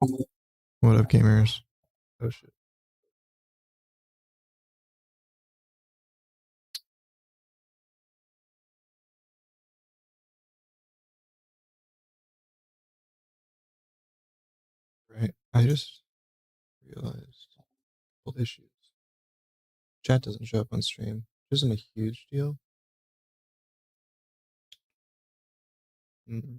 What up, gamers? Oh shit. Right. I just realized a couple issues. Chat doesn't show up on stream, which isn't a huge deal. Mm.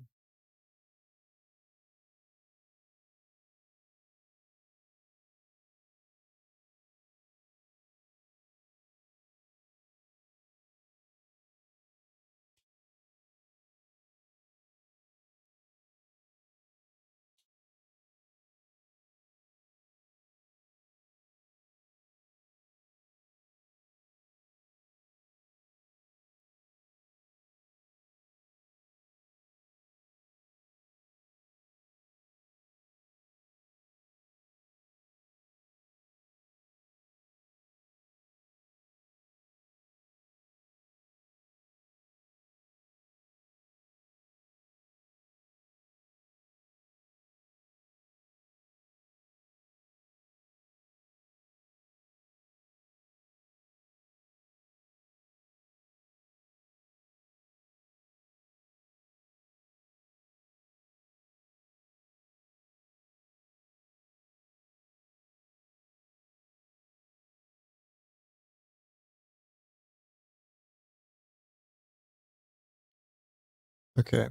Okay.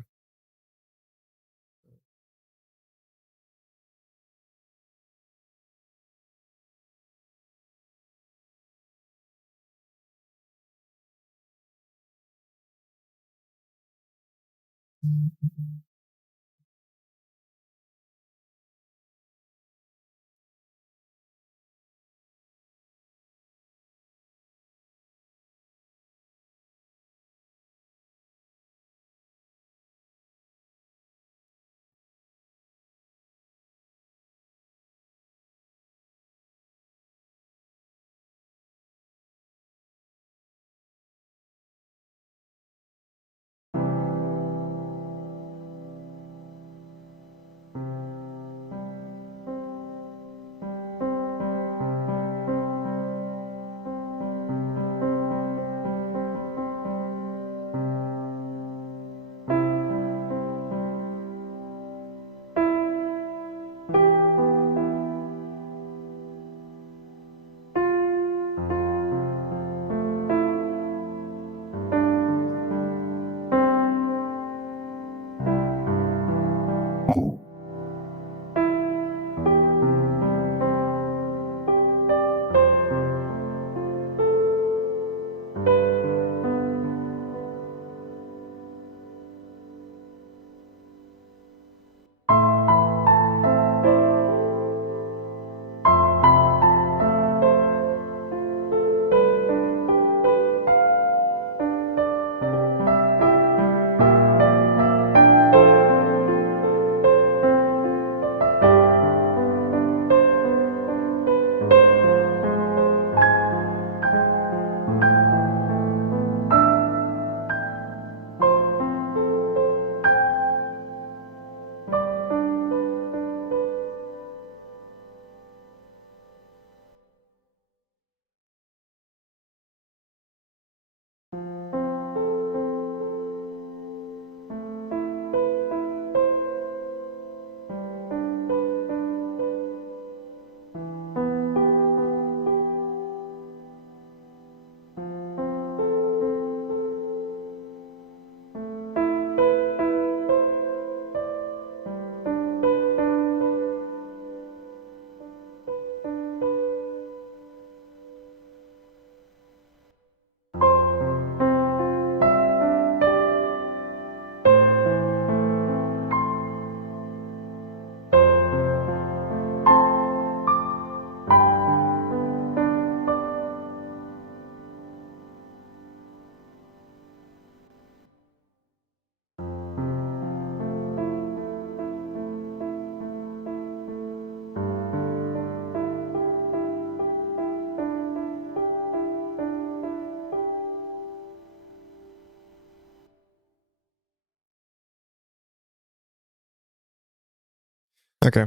Okay.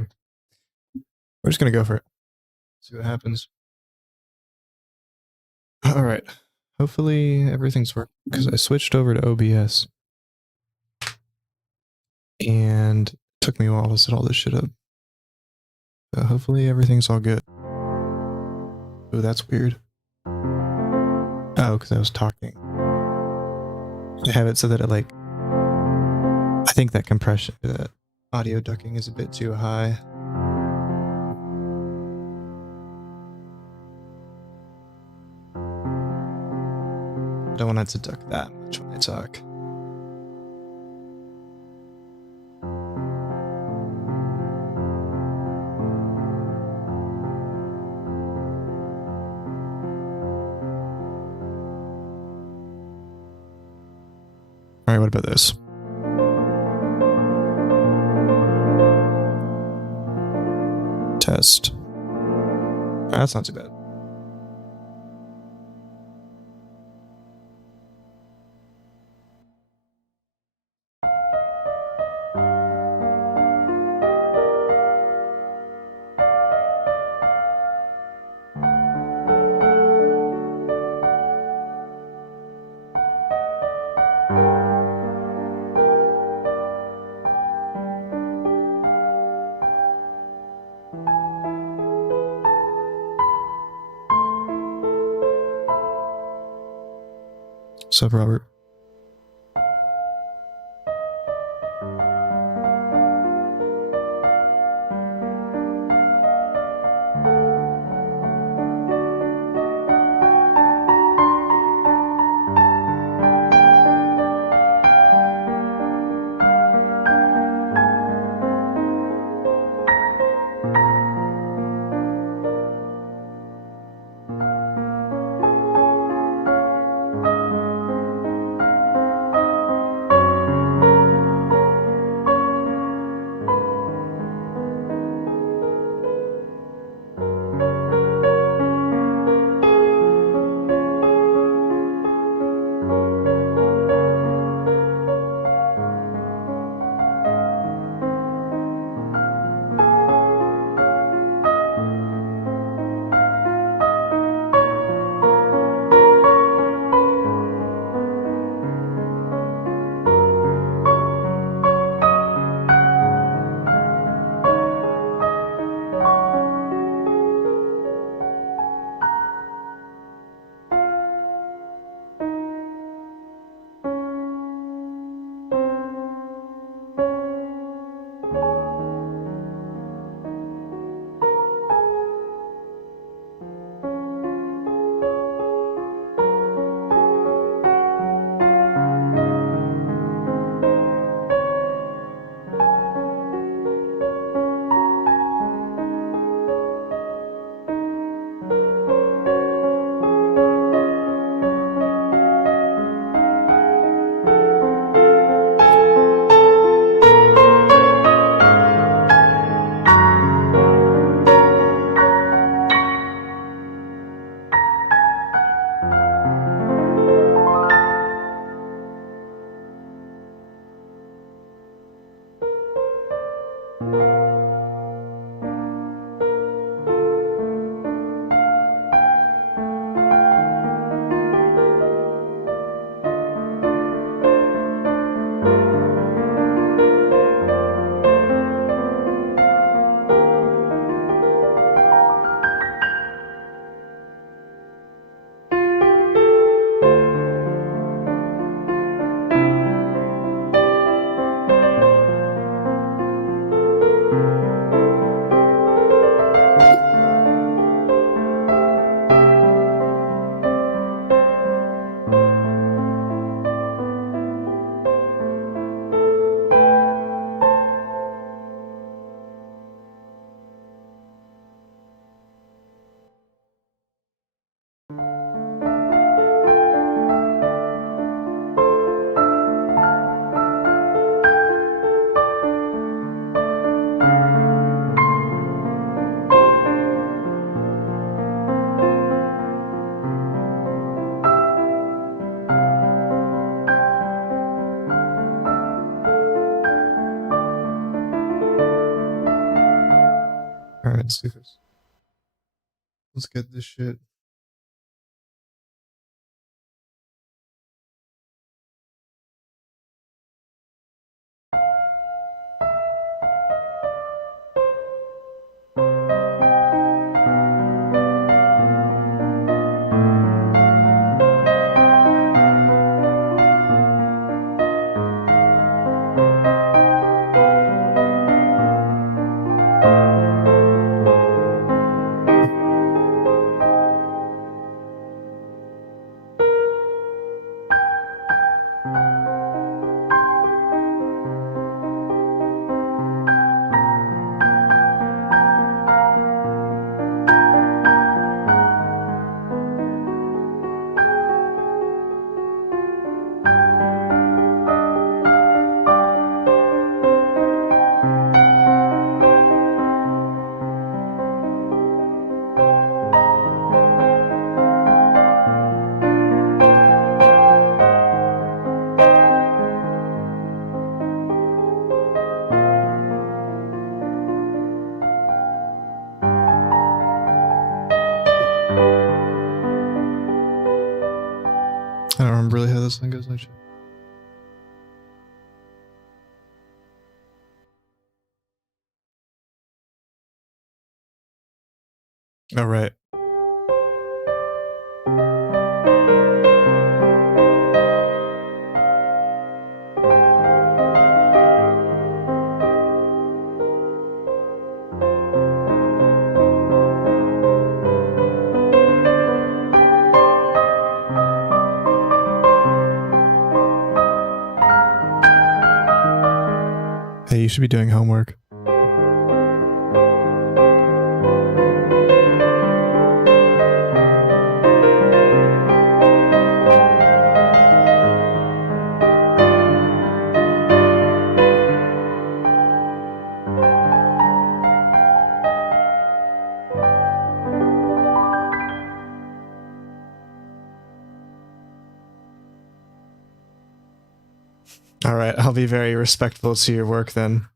We're just gonna go for it. See what happens. All right. Hopefully everything's working because I switched over to OBS and it took me a while to set all this shit up. So hopefully everything's all good. Oh, that's weird. Oh, because I was talking. I have it so that it like, I think that compression, that audio ducking is a bit too high. I don't want it to duck that much when I talk. All right, what about this? Test. That's not too bad. What's up, Robert? Alright, let's do this. Let's get this shit. I don't remember really how this thing goes actually. Oh, right. Hey, you should be doing homework. All right, I'll be very respectful to your work then.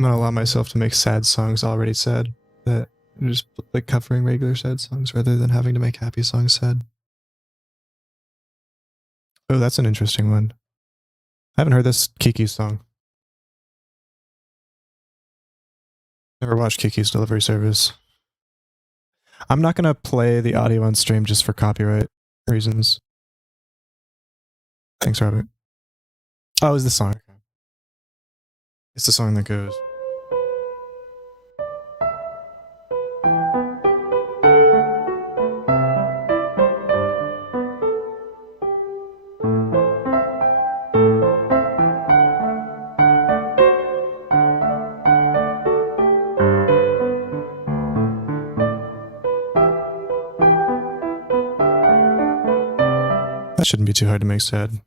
I'm gonna allow myself to make sad songs already sad. That just like covering regular sad songs rather than having to make happy songs sad. Oh, that's an interesting one. I haven't heard this Kiki song. Never watched Kiki's delivery service. I'm not gonna play the audio on stream just for copyright reasons. Thanks, Robert. Oh, is the song? It's the song that goes. That shouldn't be too hard to make sad.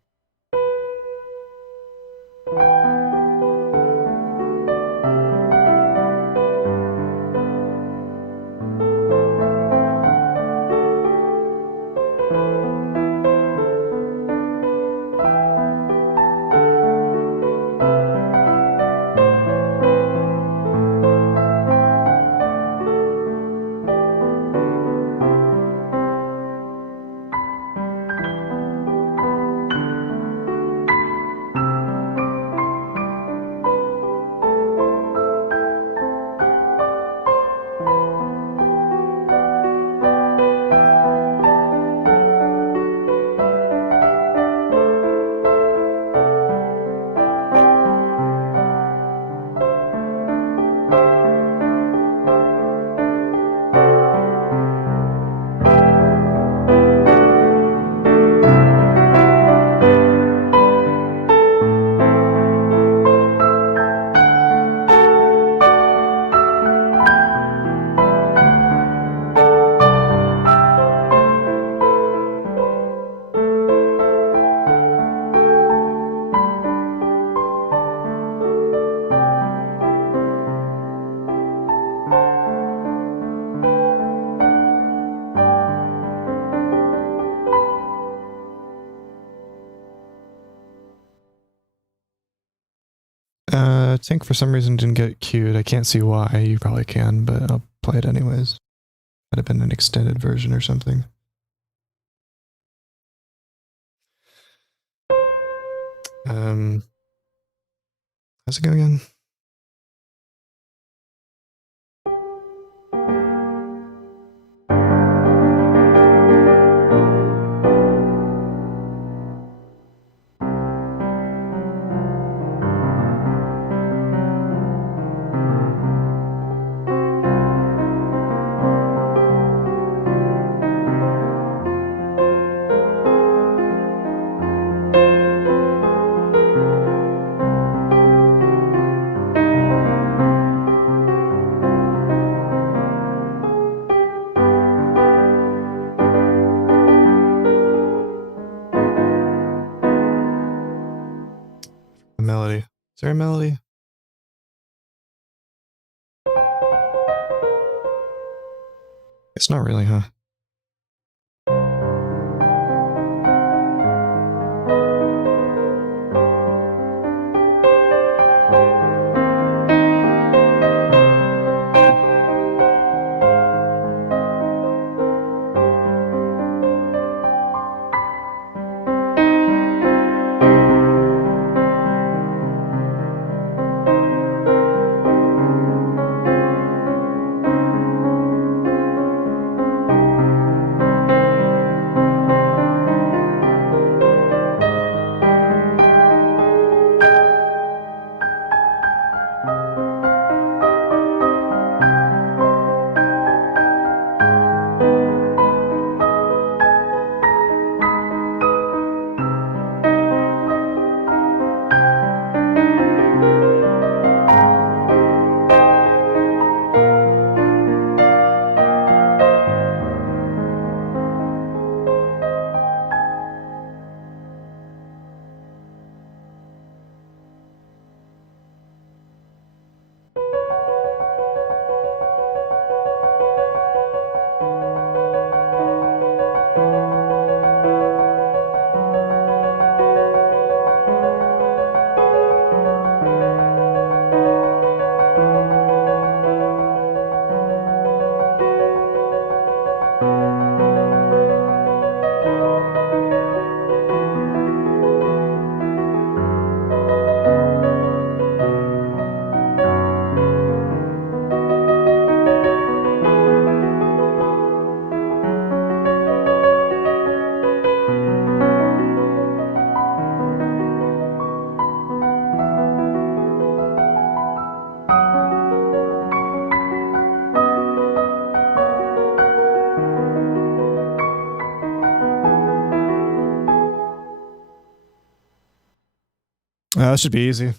Tank for some reason didn't get queued. I can't see why. You probably can, but I'll play it anyways. Might have been an extended version or something. How's it go again? A melody. Is there a melody? It's not really, huh? That should be easy.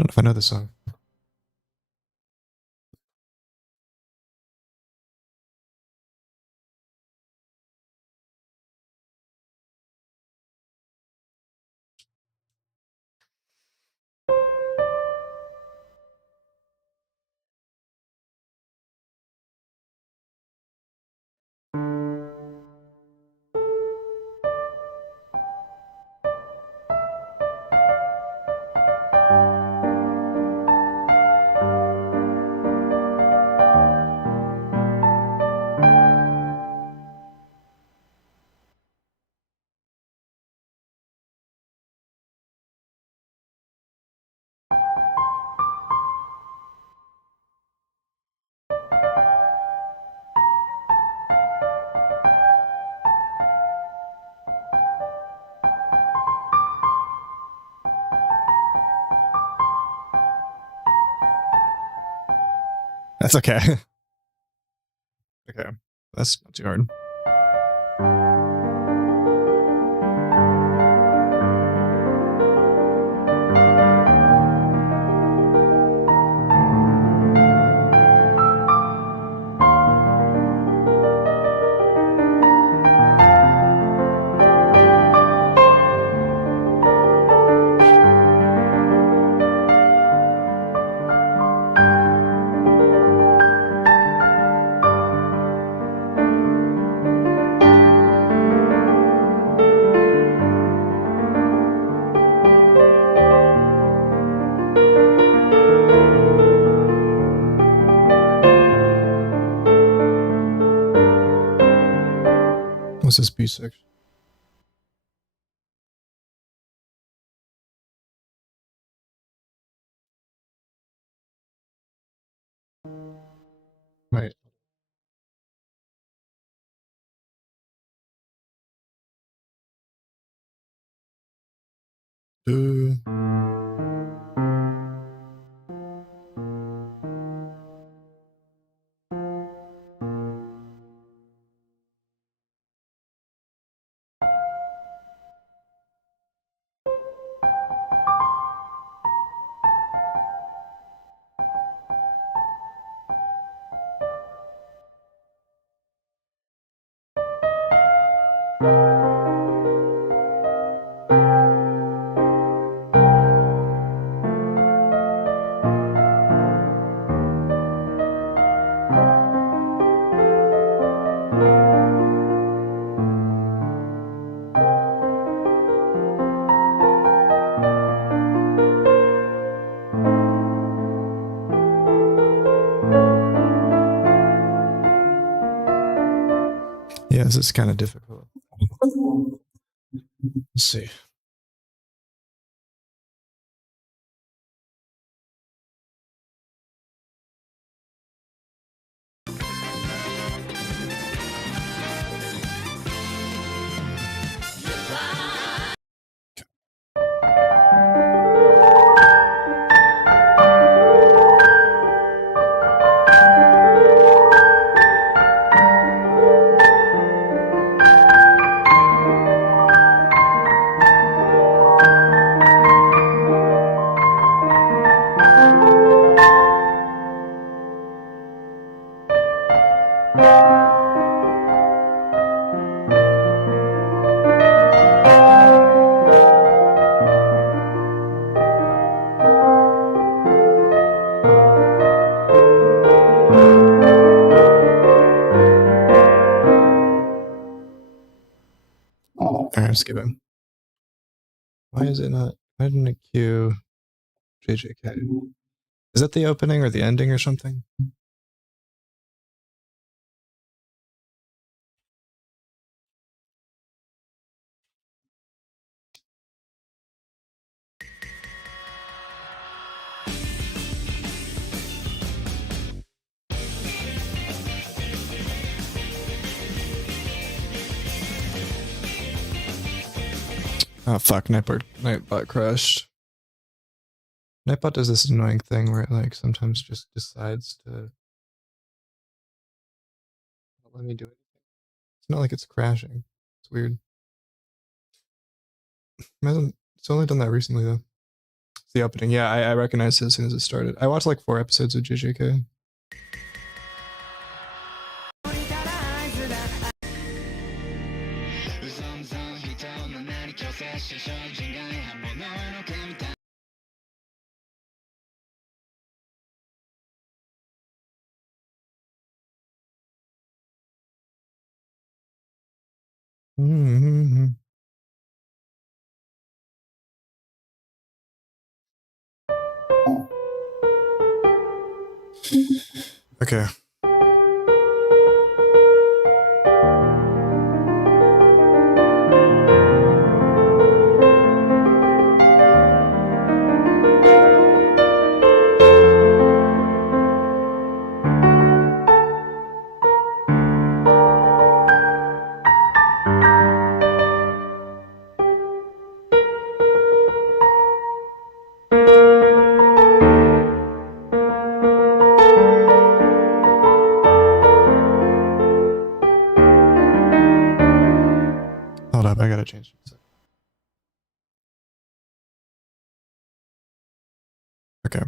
don't know if I know this song. That's okay. Okay. That's not too hard. What's this B section? Right. Yeah, this is kind of difficult. Let's see. All right, skip it. Why is it not? Why didn't it cue JJK? Is that the opening or the ending or something? Oh fuck, Nightbot crashed. Nightbot does this annoying thing where it like sometimes just decides to not let me do anything. It's not like it's crashing. It's weird. It's only done that recently though. the opening. Yeah, I recognized it as soon as it started. I watched like 4 episodes of JJK. Mm-hmm. Okay. Hold up, I gotta change it. Okay.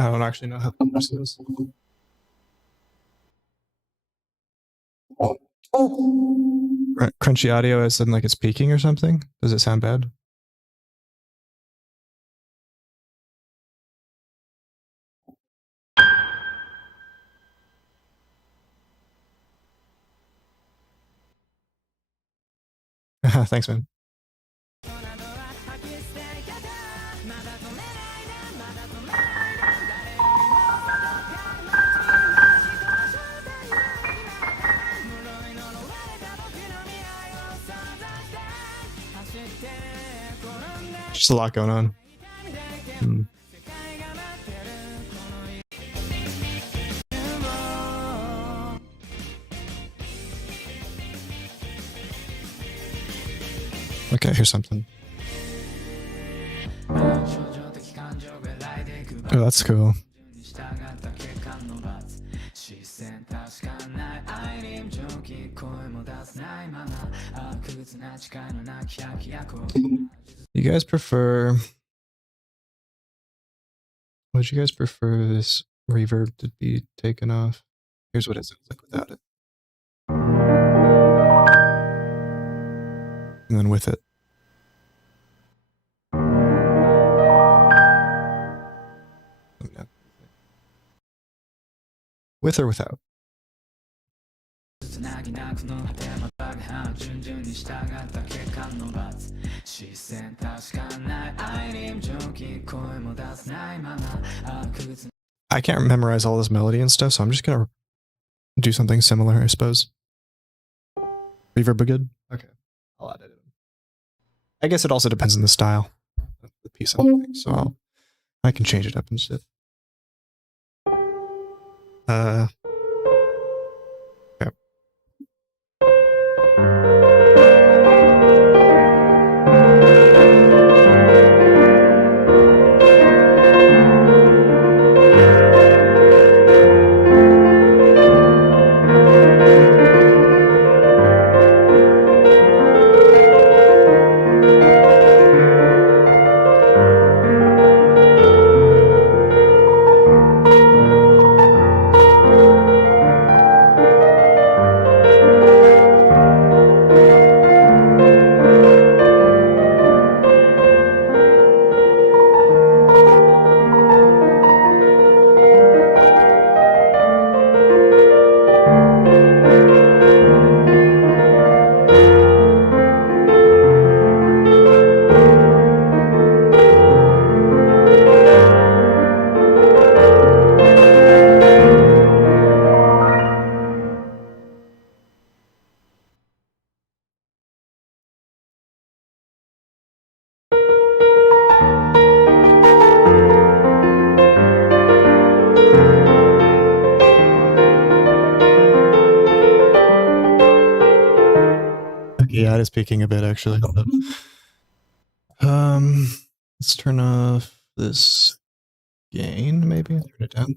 I don't actually know how this is. Crunchy audio is suddenly like it's peaking or something? Does it sound bad? Thanks, man. Just a lot going on. Okay, here's something. Oh, that's cool. You guys prefer... Would you guys prefer this reverb to be taken off? Here's what it sounds like without it. And then with it. With or without? I can't memorize all this melody and stuff, so I'm just gonna do something similar, I suppose. Reverb good? Okay. I'll add it in. I guess it also depends on the style of the piece I'm doing, so I can change it up and stuff. Okay. Yeah, it is peaking a bit actually. Let's turn off this gain, maybe turn it down.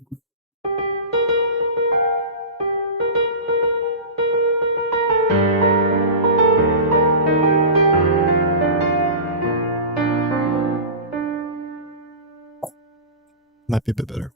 Might be a bit better.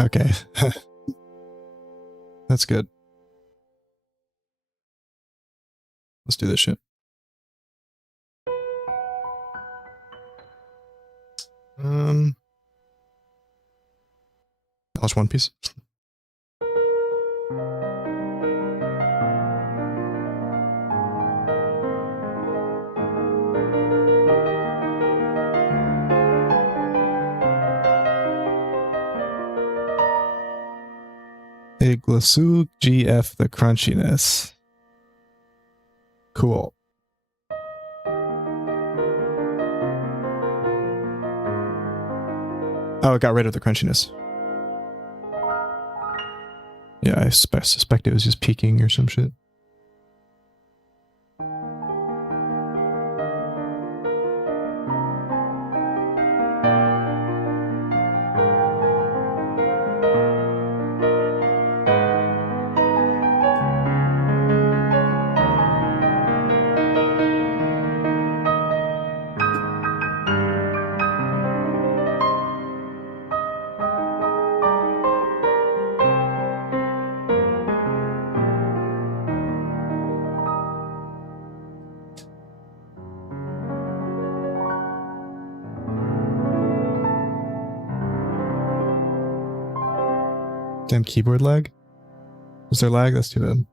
Okay. That's good. Let's do this shit. I'll watch One Piece. A Glasu GF the crunchiness. Cool. Oh, it got rid of the crunchiness. Yeah, I suspect it was just peaking or some shit. Damn keyboard lag. Was there lag? That's too bad.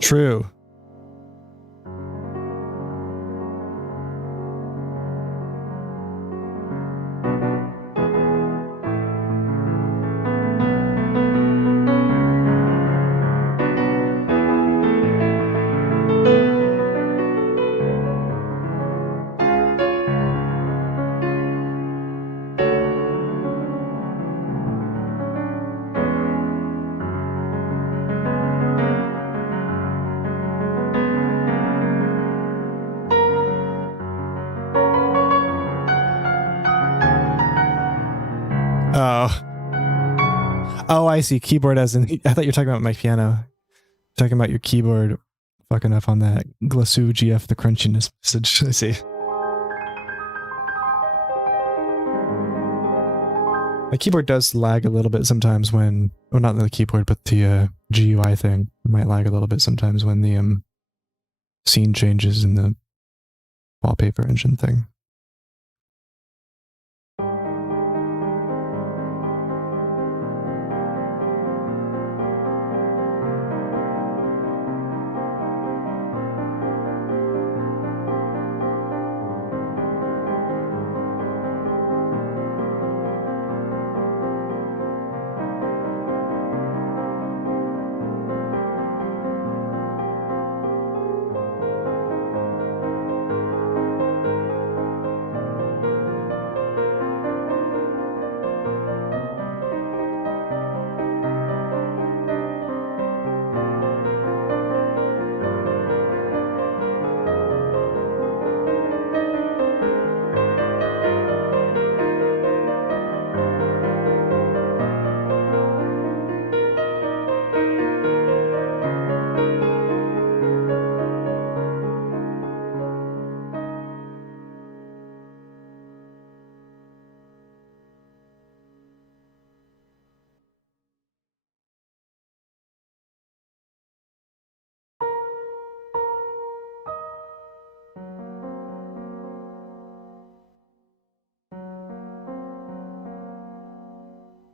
True. Oh, I see. Keyboard as in, I thought you were talking about my piano. Talking about your keyboard fucking up on that Glasu GF the crunchiness message. I see. My keyboard does lag a little bit sometimes when, well, not the keyboard, but the GUI thing. It might lag a little bit sometimes when the scene changes in the wallpaper engine thing.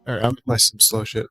Alright, I'm gonna play some slow shit.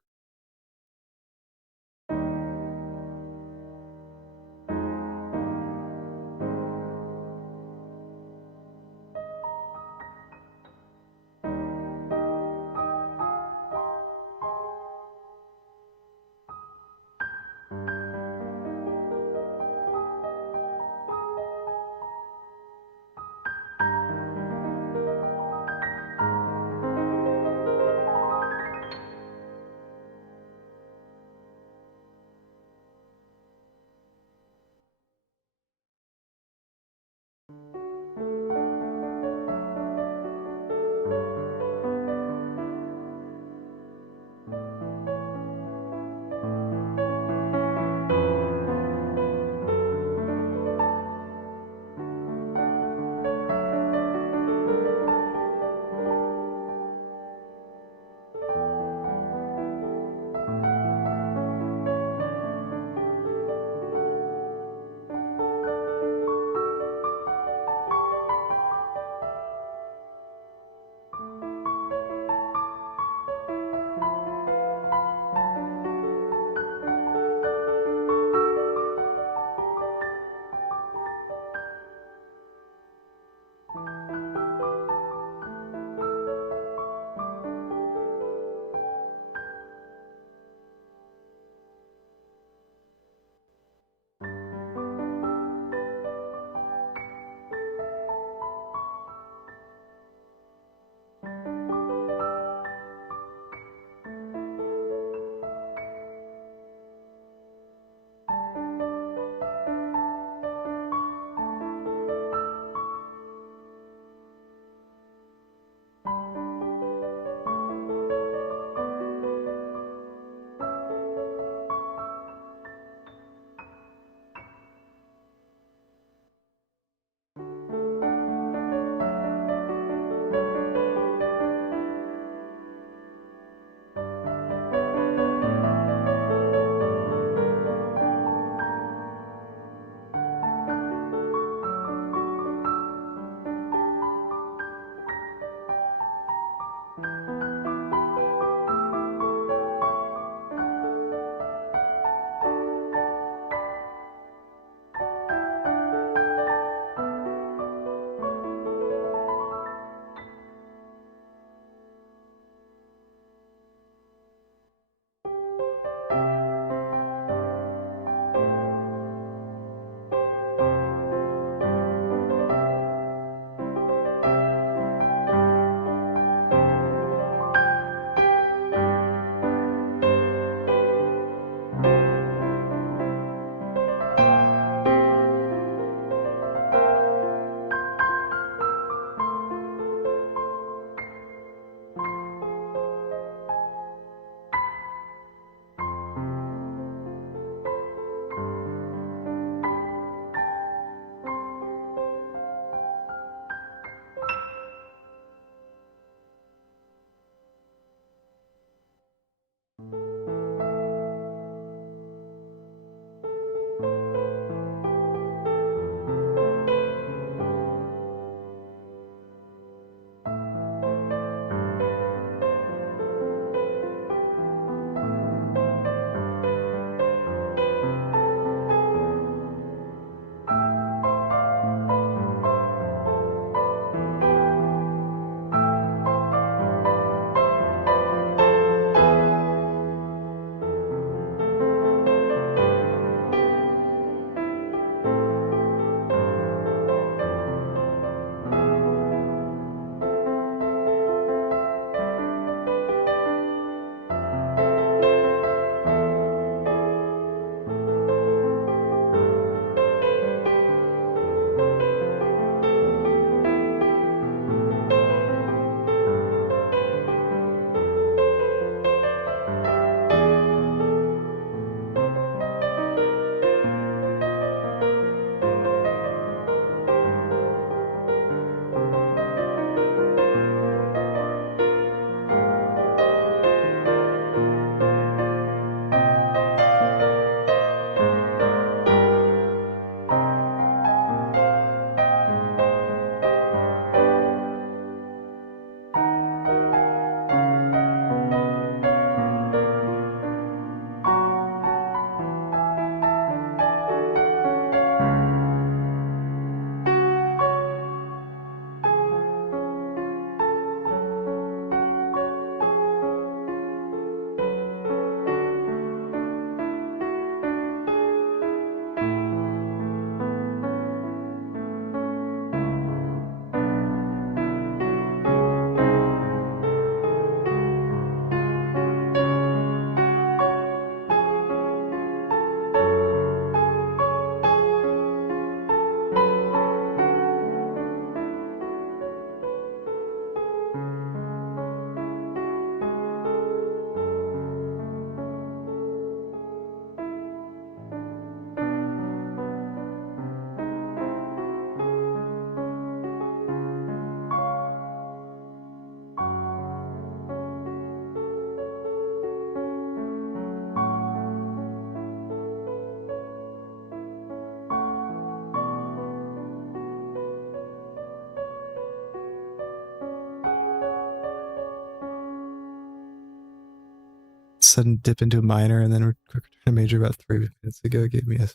sudden dip into a minor and then return a major about 3 minutes ago. It gave me a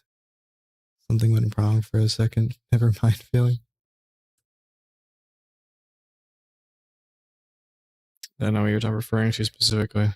something went wrong for a second. Never mind feeling. I know what you're referring to specifically.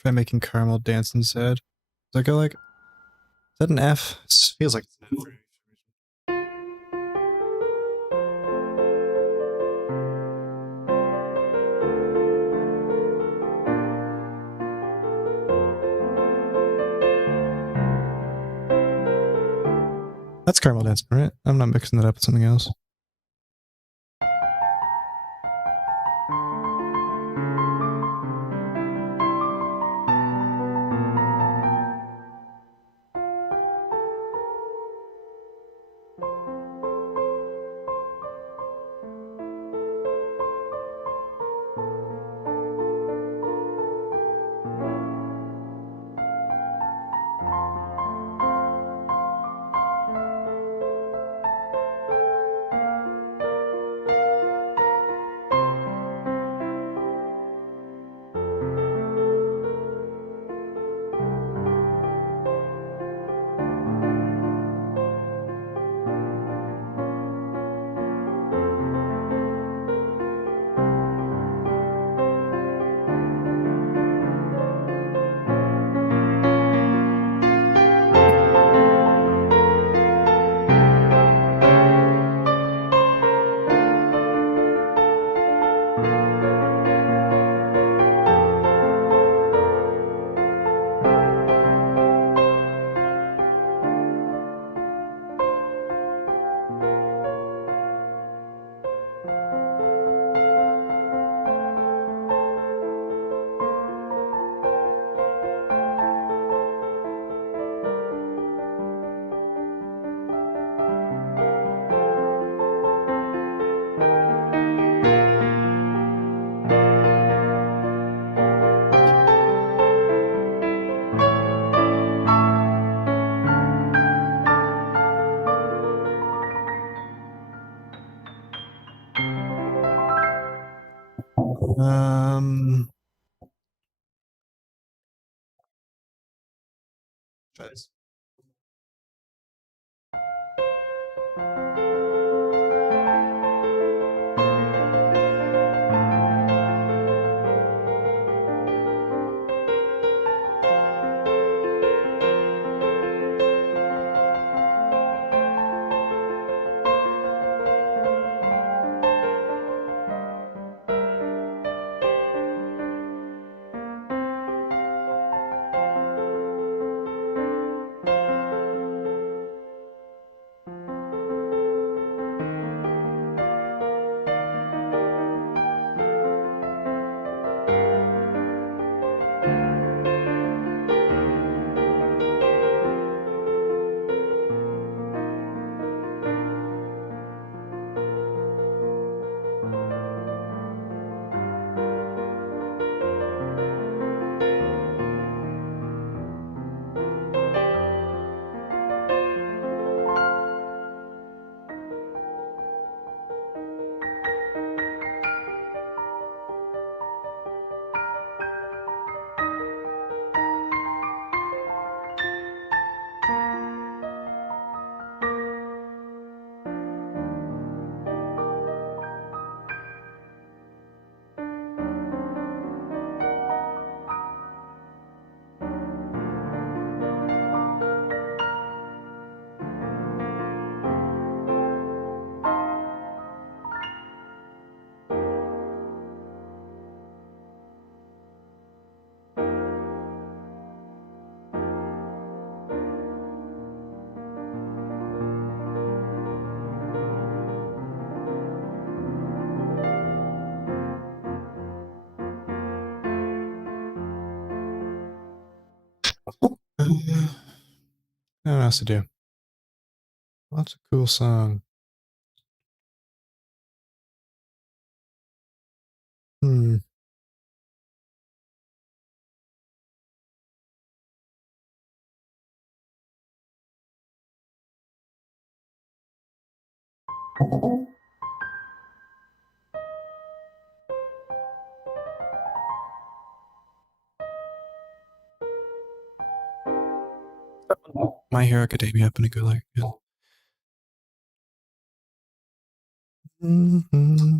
Try making caramel dance instead. Does that go like? Is that an F? It feels like it's an F. That's caramel dancing, right? I'm not mixing that up with something else. Nice. What else to do? Lots of cool song. My Hero Academia happened to go like again. Mm-hmm.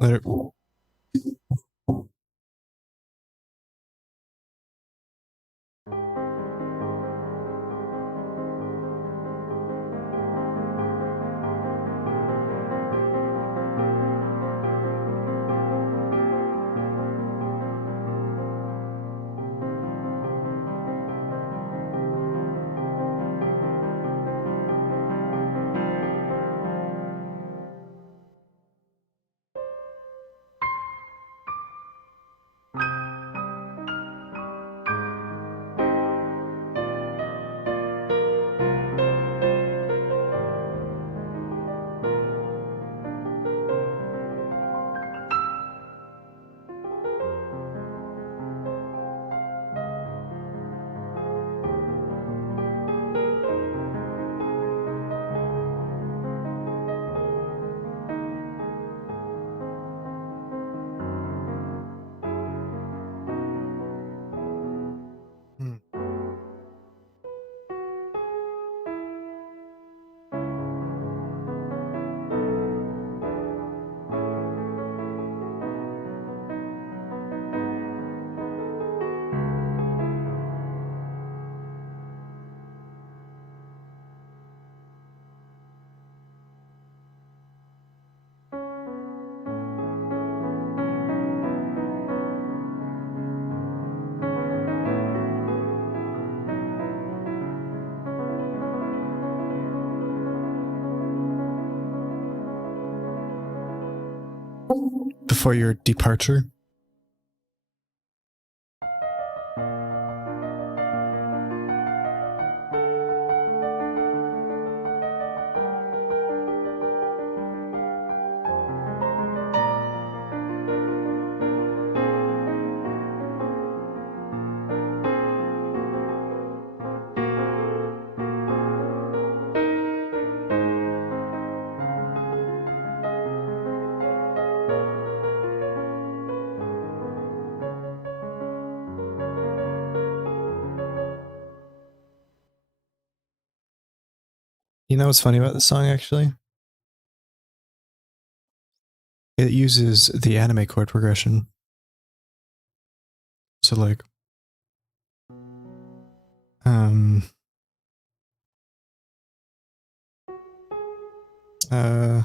Later. Before your departure? You know what's funny about this song, actually? It uses the anime chord progression. So, like, um, uh,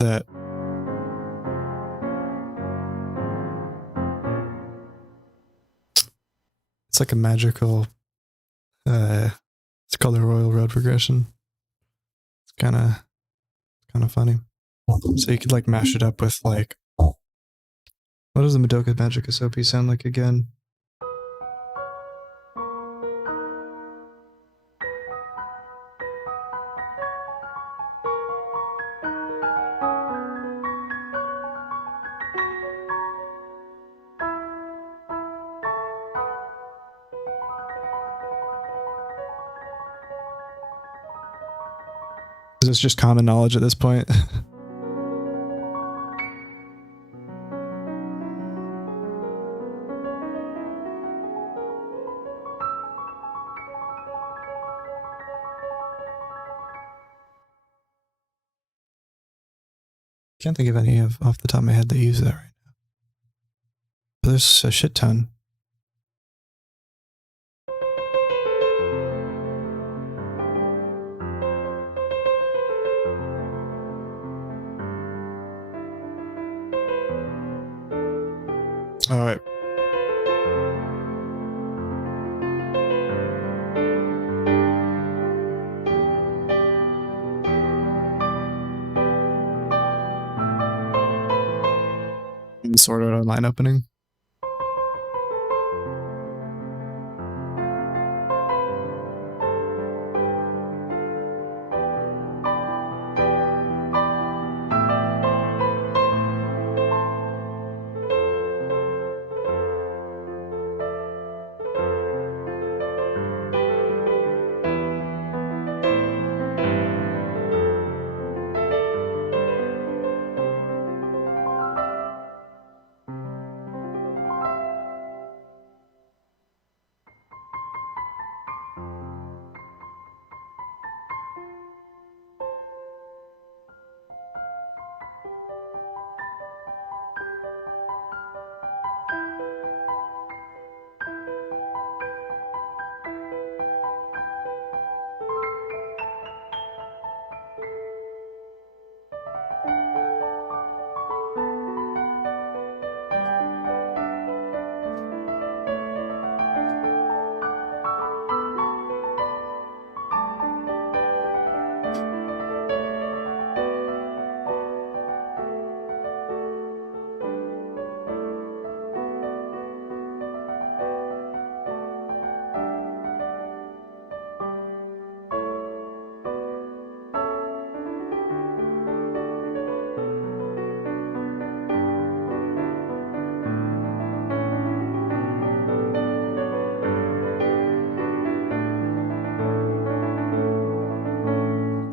that it's like a magical, it's called the Royal Road progression. It's kind of funny. So you could like mash it up with like, what does the Madoka Magica Soapy sound like again? Is this just common knowledge at this point? Can't think of any off the top of my head that use that right now. But there's a shit ton. All right. Sword Art Online opening.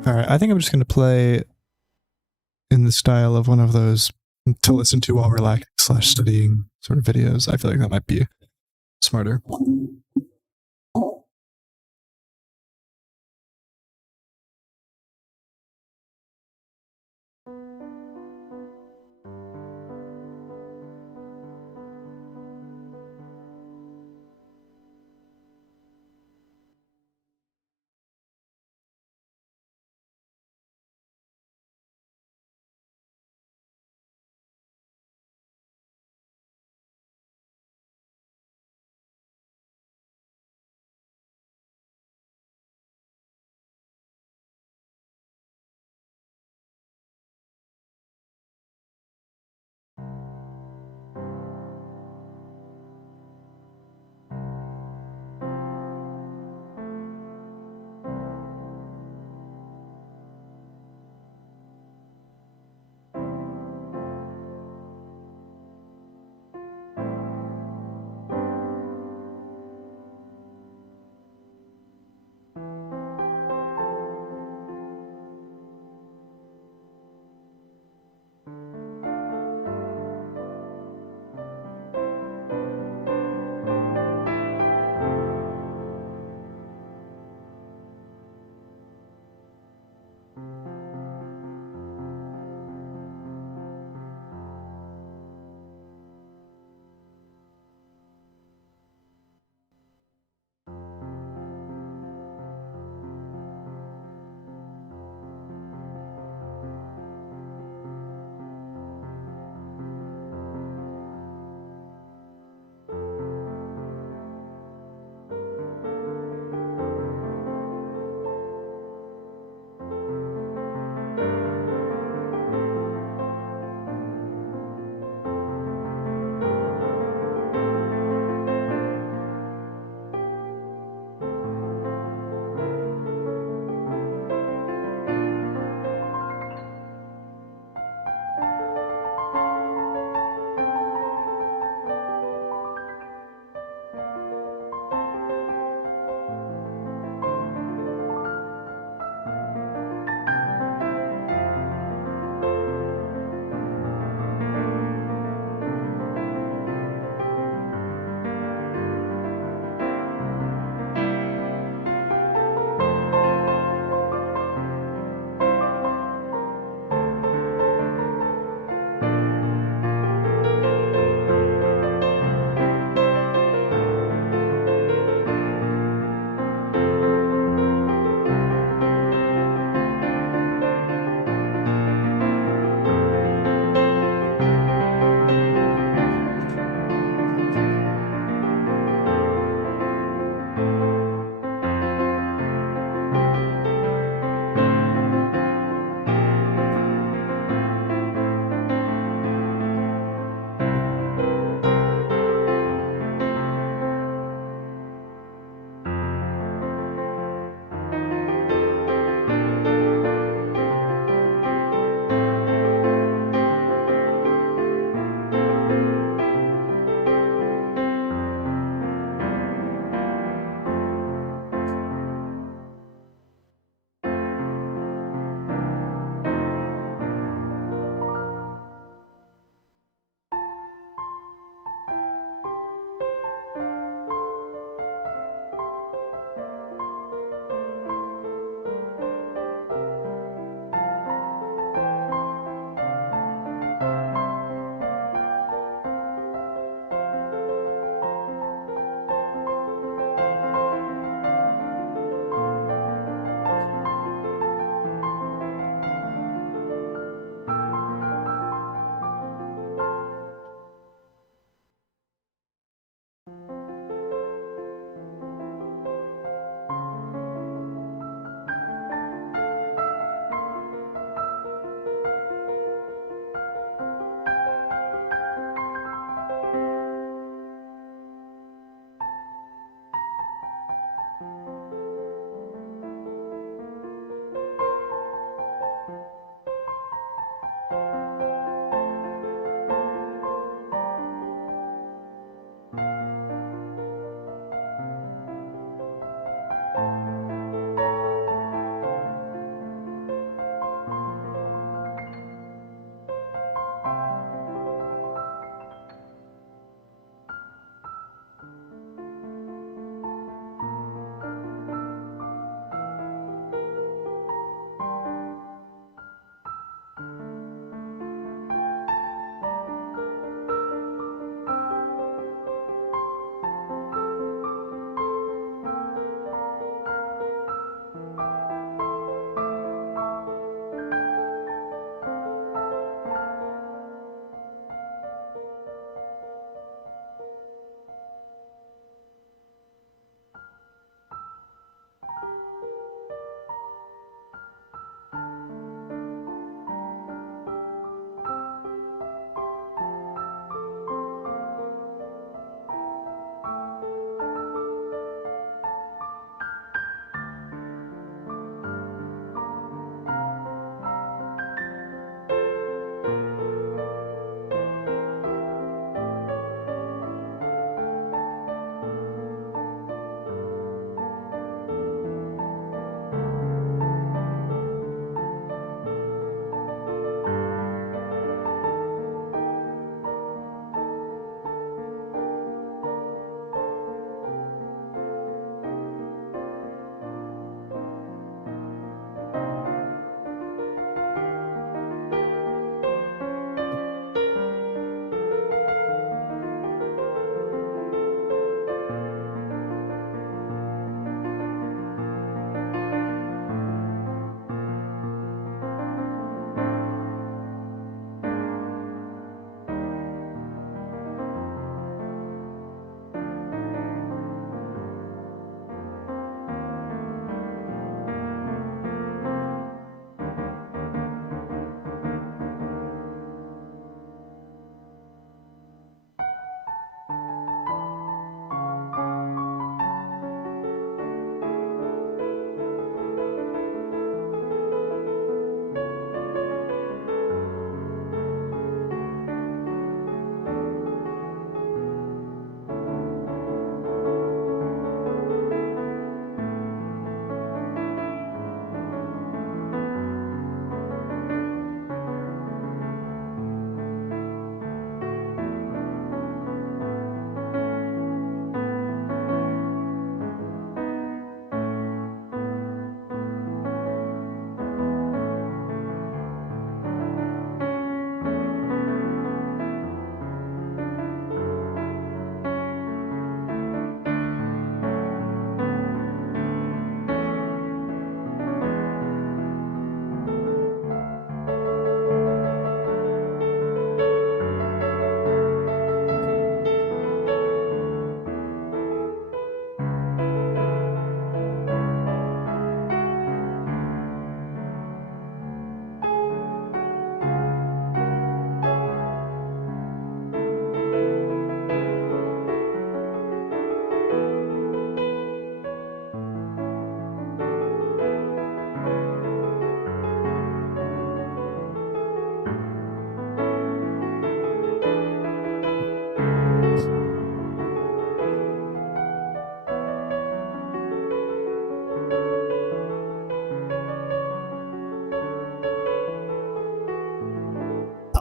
All right, I think I'm just going to play in the style of one of those to listen to while relaxing / studying sort of videos. I feel like that might be smarter.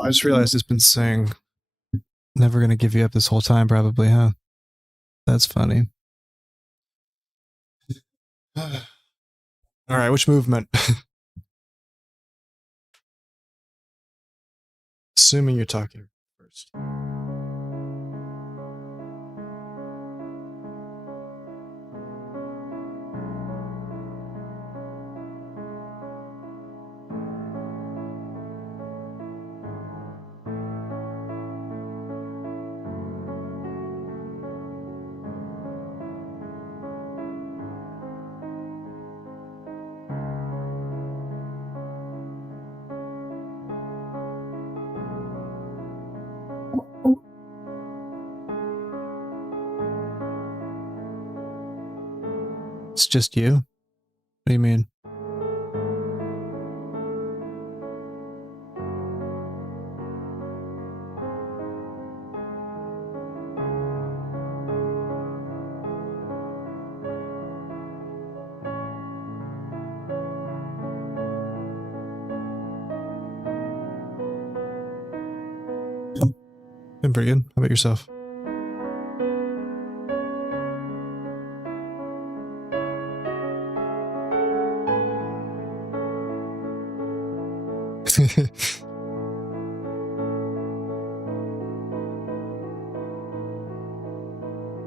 I just realized it's been saying never gonna give you up this whole time, probably, huh? That's funny. Alright, which movement? Assuming you're talking first. It's just you? What do you mean? Been pretty good. How about yourself?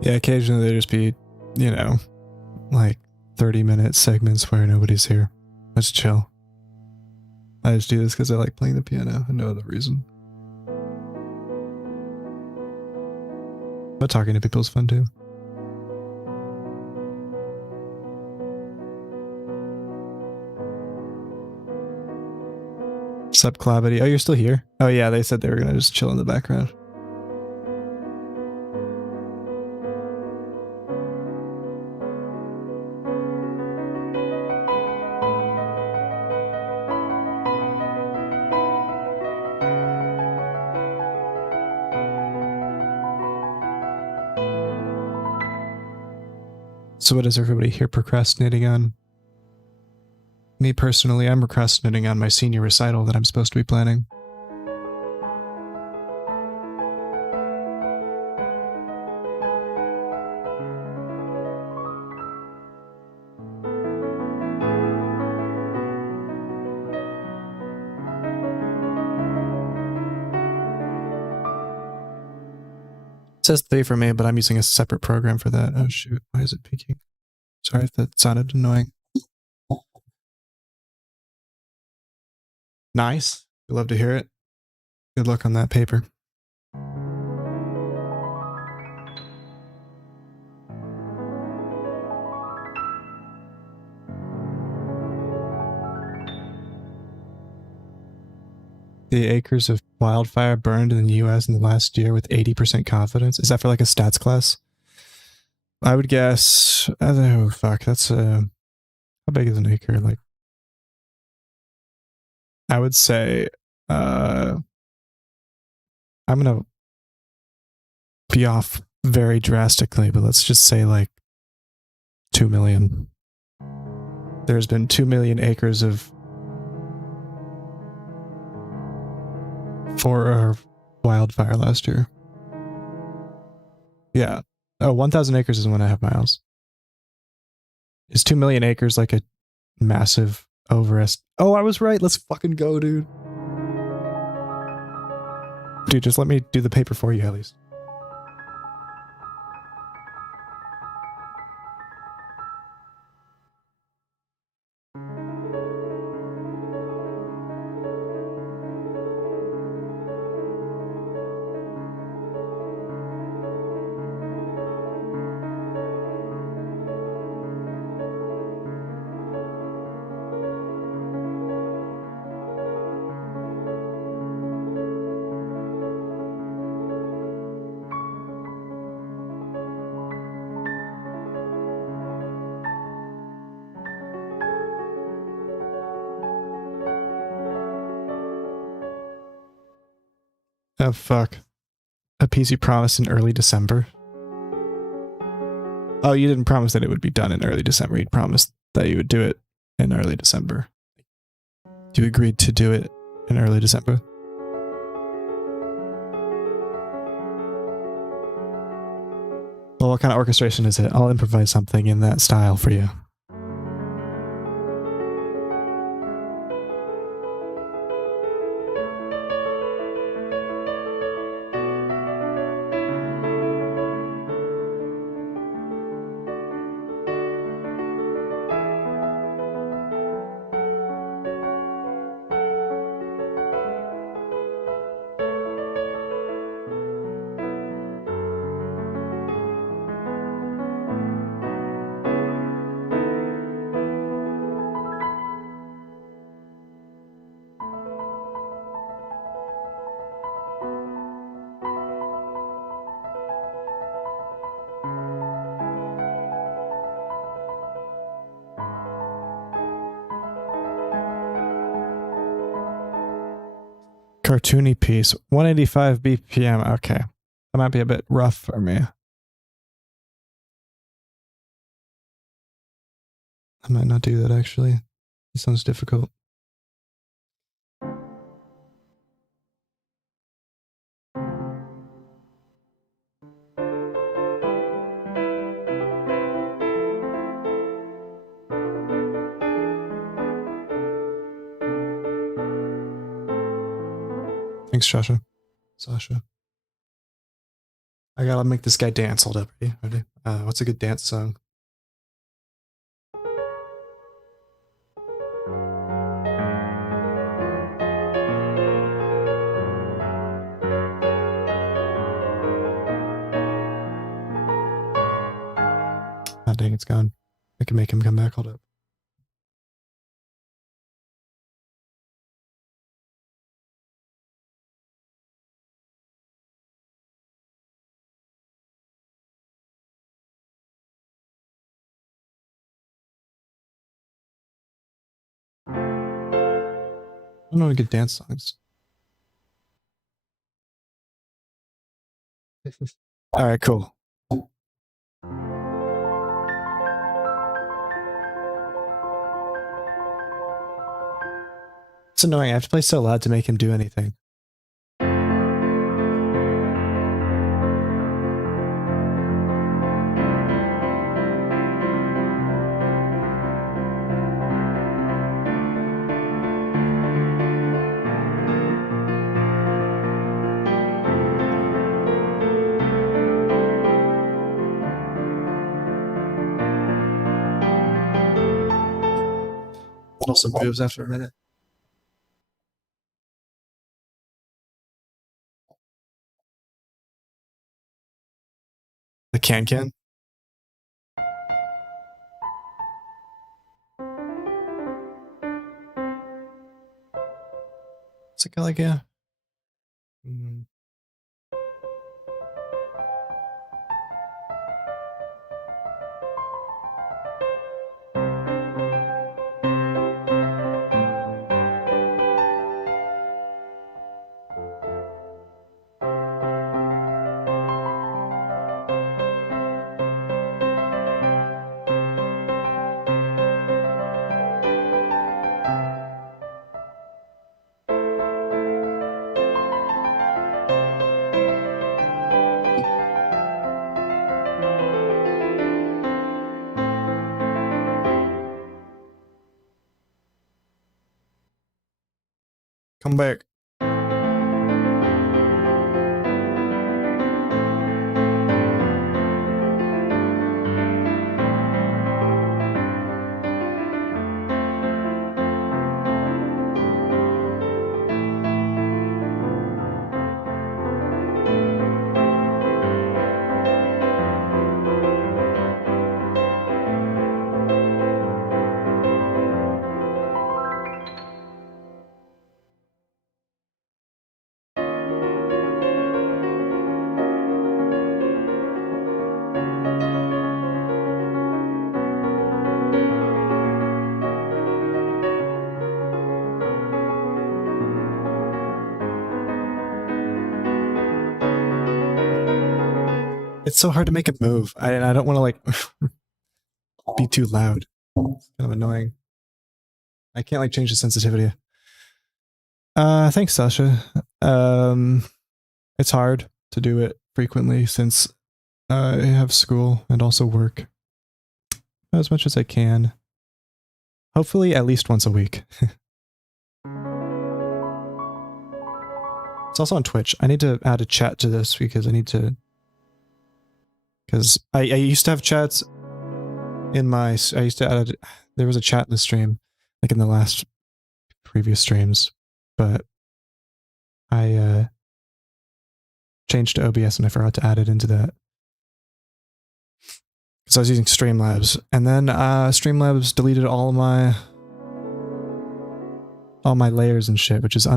Yeah, occasionally there just be, you know, like 30-minute segments where nobody's here. Let's chill. I just do this because I like playing the piano and no other reason. But talking to people is fun too. Sup, Clavity? Oh, you're still here? Oh yeah, they said they were gonna just chill in the background. So what is everybody here procrastinating on? Me personally, I'm procrastinating on my senior recital that I'm supposed to be planning. It says 3 for me, but I'm using a separate program for that. Oh shoot, why is it peaking? Sorry if that sounded annoying. Nice. We'd love to hear it. Good luck on that paper. The acres of wildfire burned in the US in the last year with 80% confidence. Is that for like a stats class? I would guess. Oh, fuck. That's how big is an acre? Like, I would say, I'm gonna be off very drastically, but let's just say like 2 million. There's been 2 million acres of wildfire last year. Yeah. Oh, 1,000 acres is 1.5 miles. Is 2 million acres like a massive overest? Oh, I was right. Let's fucking go, dude. Dude, just let me do the paper for you at least. Oh, fuck. A PC promised in early December. Oh, you didn't promise that it would be done in early December. You promised that you would do it in early December. You agreed to do it in early December. Well, what kind of orchestration is it? I'll improvise something in that style for you. Cartoony piece, 185 BPM. Okay, that might be a bit rough for me. I might not do that actually. It sounds difficult. Thanks, Sasha. I gotta make this guy dance. Hold up. Ready? What's a good dance song? Oh, dang, it's gone. I can make him come back. Hold up. I don't know any good dance songs. All right, cool. It's annoying. I have to play so loud to make him do anything. Some moves after a minute. The can. It's like a. Come back. It's so hard to make it move. I don't want to like be too loud. It's kind of annoying. I can't like change the sensitivity. Thanks, Sasha. It's hard to do it frequently since I have school and also work as much as I can. Hopefully at least once a week. It's also on Twitch. I need to add a chat to this because I need to... Because I used to have chats in my... I used to add... There was a chat in the stream, like in the last previous streams, but I changed to OBS and I forgot to add it into that. Because I was using Streamlabs, and then Streamlabs deleted all my layers and shit, which is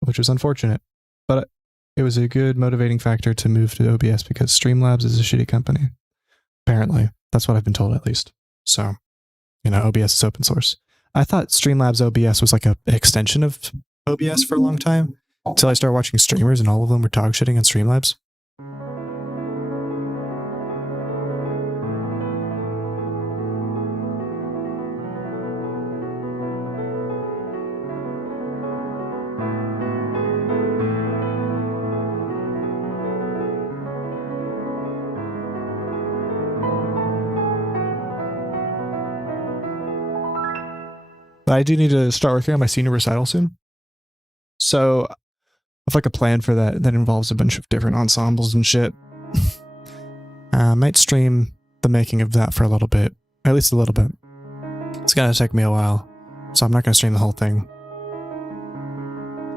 which was unfortunate. But it was a good motivating factor to move to OBS because Streamlabs is a shitty company. Apparently, that's what I've been told at least. So, you know, OBS is open source. I thought Streamlabs OBS was like an extension of OBS for a long time until I started watching streamers and all of them were dog shitting on Streamlabs. But I do need to start working on my senior recital soon. So I have like a plan for that that involves a bunch of different ensembles and shit. I might stream the making of that for a little bit. At least a little bit. It's gonna take me a while. So I'm not gonna stream the whole thing.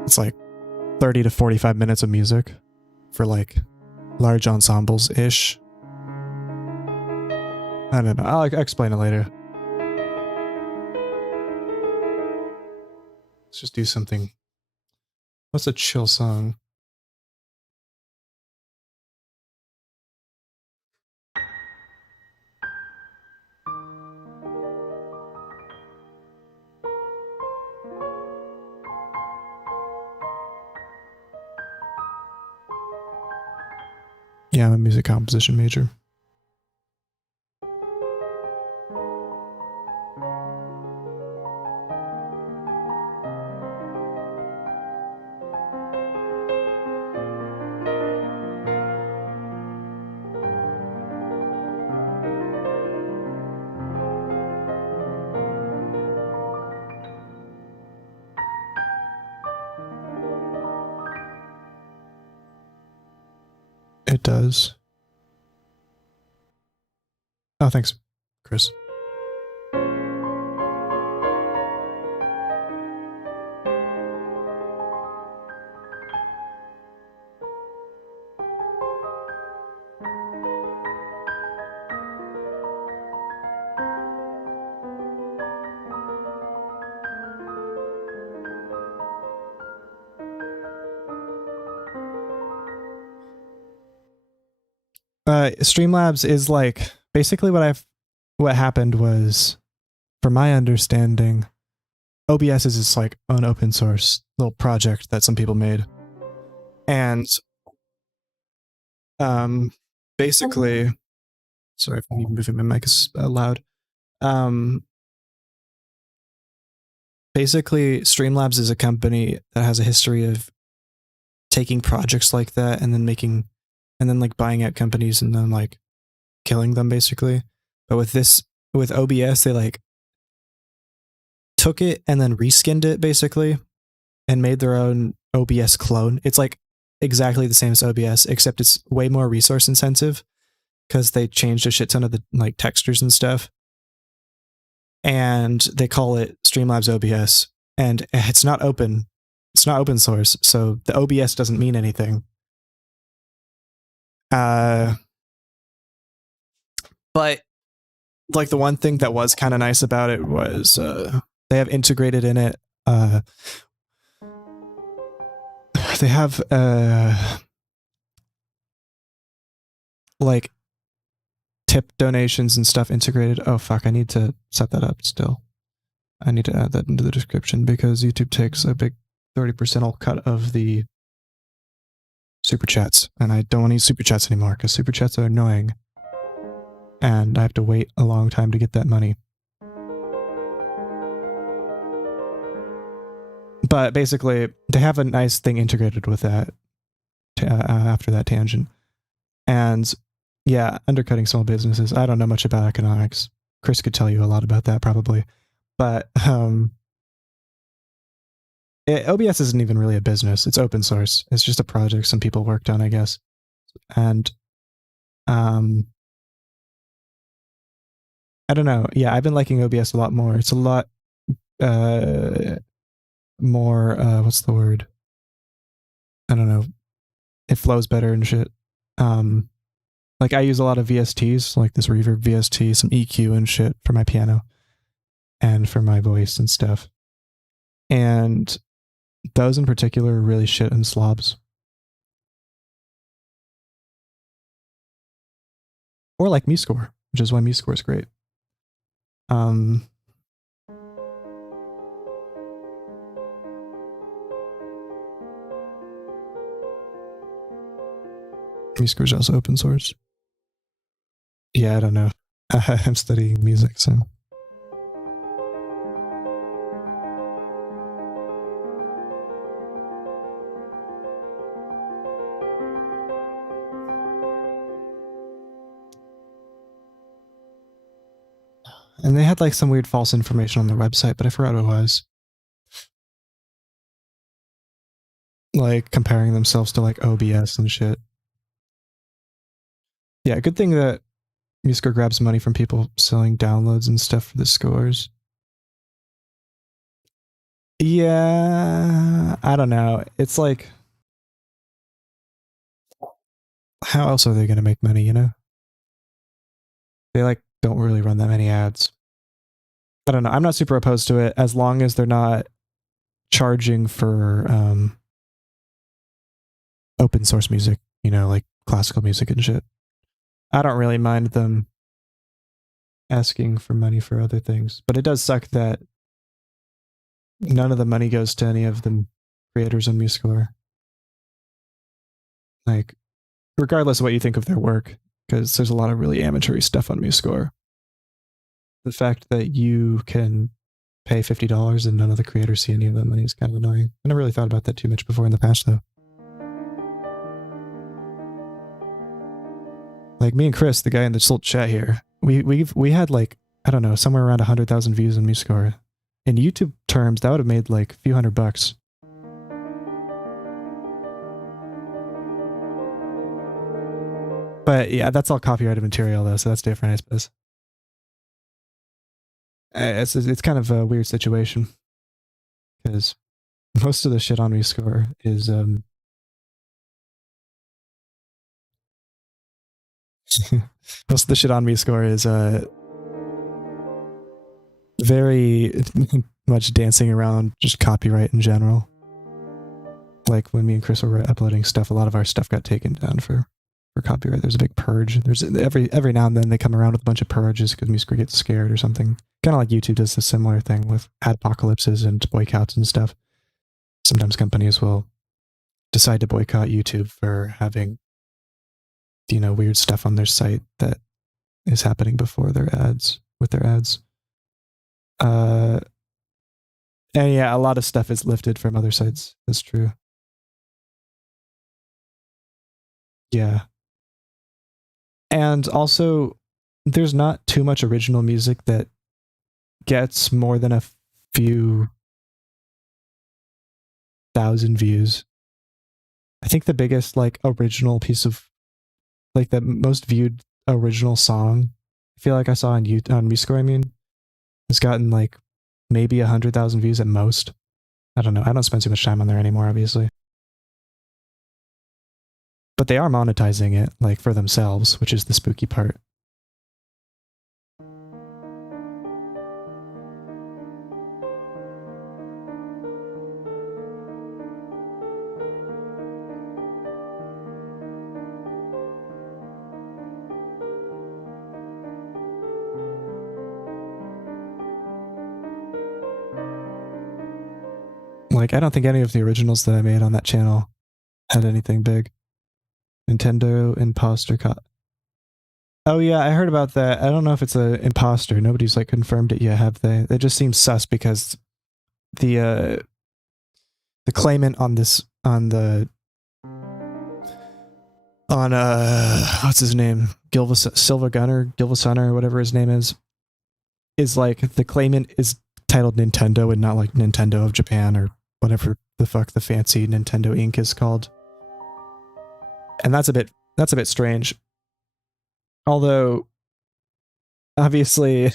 It's like 30 to 45 minutes of music for like large ensembles-ish. I don't know. I'll explain it later. Let's just do something. What's a chill song? Yeah, I'm a music composition major. It does. Oh, thanks, Chris. Streamlabs is like basically what happened was, from my understanding, OBS is just like an open source little project that some people made, and basically, sorry if I'm even moving my mic is loud. Basically, Streamlabs is a company that has a history of taking projects like that and then like buying out companies and then like killing them basically. But with OBS, they like took it and then reskinned it basically and made their own OBS clone. It's like exactly the same as OBS, except it's way more resource intensive because they changed a shit ton of the like textures and stuff. And they call it Streamlabs OBS, and it's not open. It's not open source, so the OBS doesn't mean anything. But like the one thing that was kind of nice about it was they have integrated in it. They have like tip donations and stuff integrated. Oh fuck, I need to set that up still. I need to add that into the description because YouTube takes a big 30% cut of the super chats, and I don't want to use super chats anymore because super chats are annoying and I have to wait a long time to get that money. But basically, they have a nice thing integrated with that after that tangent. And yeah, undercutting small businesses. I don't know much about economics. Chris could tell you a lot about that probably. But OBS isn't even really a business. It's open source. It's just a project some people worked on, I guess. And I don't know. Yeah, I've been liking OBS a lot more. It's a lot more what's the word? I don't know. It flows better and shit. Like I use a lot of VSTs, like this Reverb VST, some EQ and shit for my piano and for my voice and stuff. And those in particular are really shit and slobs. Or like MuseScore, which is why MuseScore is great. MuseScore is also open source. Yeah, I don't know. I'm studying music, so. And they had like some weird false information on their website, but I forgot what it was. Like comparing themselves to like OBS and shit. Yeah, good thing that MuseScore grabs money from people selling downloads and stuff for the scores. Yeah, I don't know. It's like, how else are they going to make money, you know? They like don't really run that many ads. I don't know. I'm not super opposed to it as long as they're not charging for open source music, you know, like classical music and shit. I don't really mind them asking for money for other things, but it does suck that none of the money goes to any of the creators on MuseScore. Like, regardless of what you think of their work, because there's a lot of really amateur stuff on MuseScore. The fact that you can pay $50 and none of the creators see any of that money is kind of annoying. I never really thought about that too much before in the past, though. Like me and Chris, the guy in the little chat here, we had like, I don't know, somewhere around 100,000 views on MuseScore. In YouTube terms, that would have made like a few $100. But yeah, that's all copyrighted material though, so that's different, I suppose. It's kind of a weird situation because most of the shit on MuseScore is most of the shit on MuseScore is very much dancing around just copyright in general. Like when me and Chris were uploading stuff, a lot of our stuff got taken down for copyright. There's a big purge. There's every now and then they come around with a bunch of purges because MuseScore gets scared or something. Kind of like YouTube does a similar thing with adpocalypses and boycotts and stuff. Sometimes companies will decide to boycott YouTube for having, you know, weird stuff on their site that is happening before their ads, with their ads. And yeah, a lot of stuff is lifted from other sites. That's true. Yeah. And also, there's not too much original music that gets more than a few thousand views. I think the biggest like original piece of like the most viewed original song I feel like I saw on MuseScore, I mean, has gotten like maybe 100,000 views at most. I don't know. I don't spend too much time on there anymore, obviously. But they are monetizing it like for themselves, which is the spooky part. Like, I don't think any of the originals that I made on that channel had anything big. Nintendo Imposter Cop. Oh yeah, I heard about that. I don't know if it's an imposter. Nobody's like confirmed it yet, have they? It just seems sus because the claimant on this on what's his name, Silver Gunner, Gilvasunner, whatever his name is like the claimant is titled Nintendo and not like Nintendo of Japan or whatever the fuck the fancy Nintendo Inc. is called. And that's a bit strange. Although obviously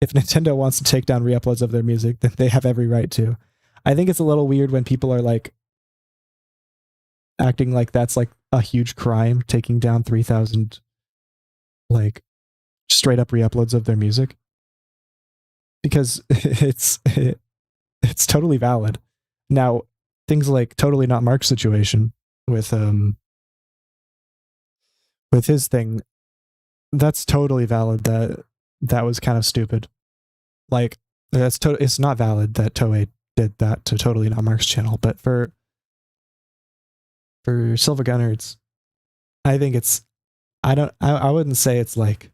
if Nintendo wants to take down re-uploads of their music, then they have every right to. I think it's a little weird when people are like acting like that's like a huge crime, taking down 3,000 like straight up re-uploads of their music, because it's totally valid. Now, things like Totally Not Mark's situation with his thing, that's totally valid. That was kind of stupid. Like it's not valid that Toei did that to Totally Not Mark's channel, but for Silver Gunner, I think it's I wouldn't say it's like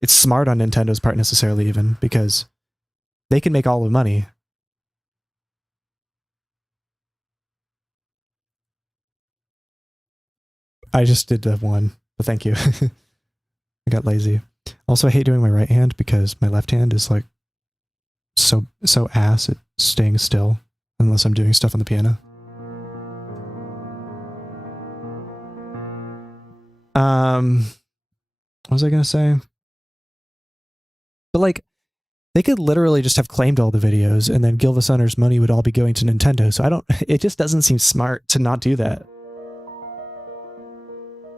it's smart on Nintendo's part necessarily, even, because they can make all the money. I just did the one, but thank you. I got lazy. Also, I hate doing my right hand because my left hand is like so ass at staying still unless I'm doing stuff on the piano. What was I gonna say? But like, they could literally just have claimed all the videos, and then Gilvasunner's money would all be going to Nintendo. So I don't. It just doesn't seem smart to not do that.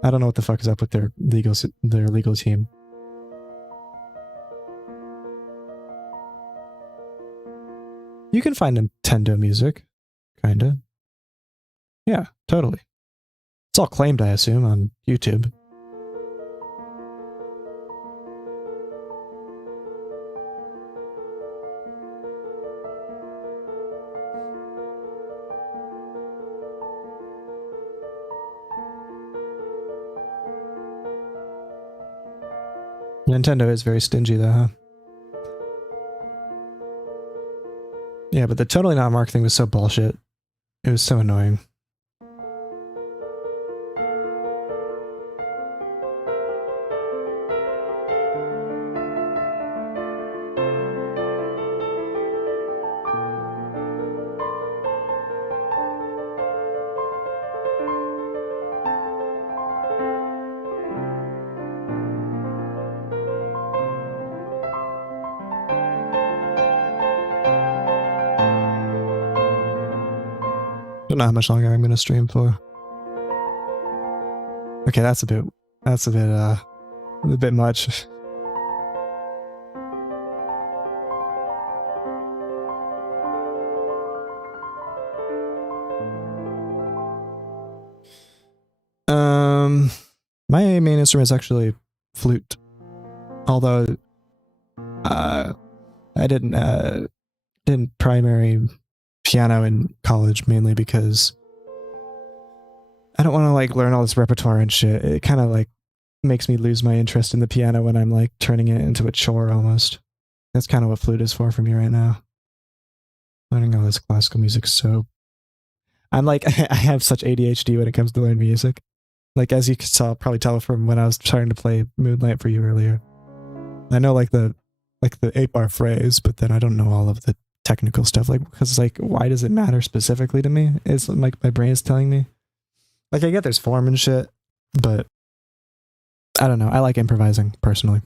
I don't know what the fuck is up with their legal team. You can find Nintendo music, kinda. Yeah, totally. It's all claimed, I assume, on YouTube. Nintendo is very stingy, though, huh? Yeah, but the Totally Not Mark thing was so bullshit. It was so annoying. Don't know how much longer I'm going to stream for. Okay, that's a bit much. My main instrument is actually flute. Although I didn't primary piano in college, mainly because I don't want to like learn all this repertoire and shit. It kind of like makes me lose my interest in the piano when I'm like turning it into a chore almost. That's kind of what flute is for me right now. Learning all this classical music, so I'm like I have such ADHD when it comes to learning music. Like, as you could probably tell from when I was trying to play Moonlight for you earlier. I know like the 8-bar phrase, but then I don't know all of the technical stuff. Like, because like, why does it matter specifically to me? It's like my brain is telling me. Like, I get there's form and shit, but I don't know. I like improvising personally.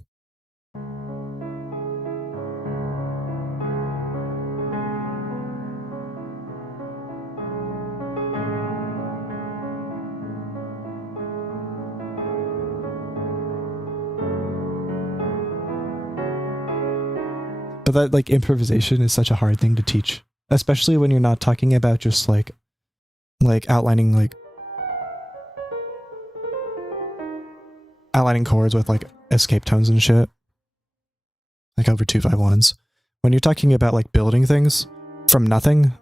But that like improvisation is such a hard thing to teach, especially when you're not talking about just like outlining chords with like escape tones and shit, like over 2-5-1s. When you're talking about like building things from nothing,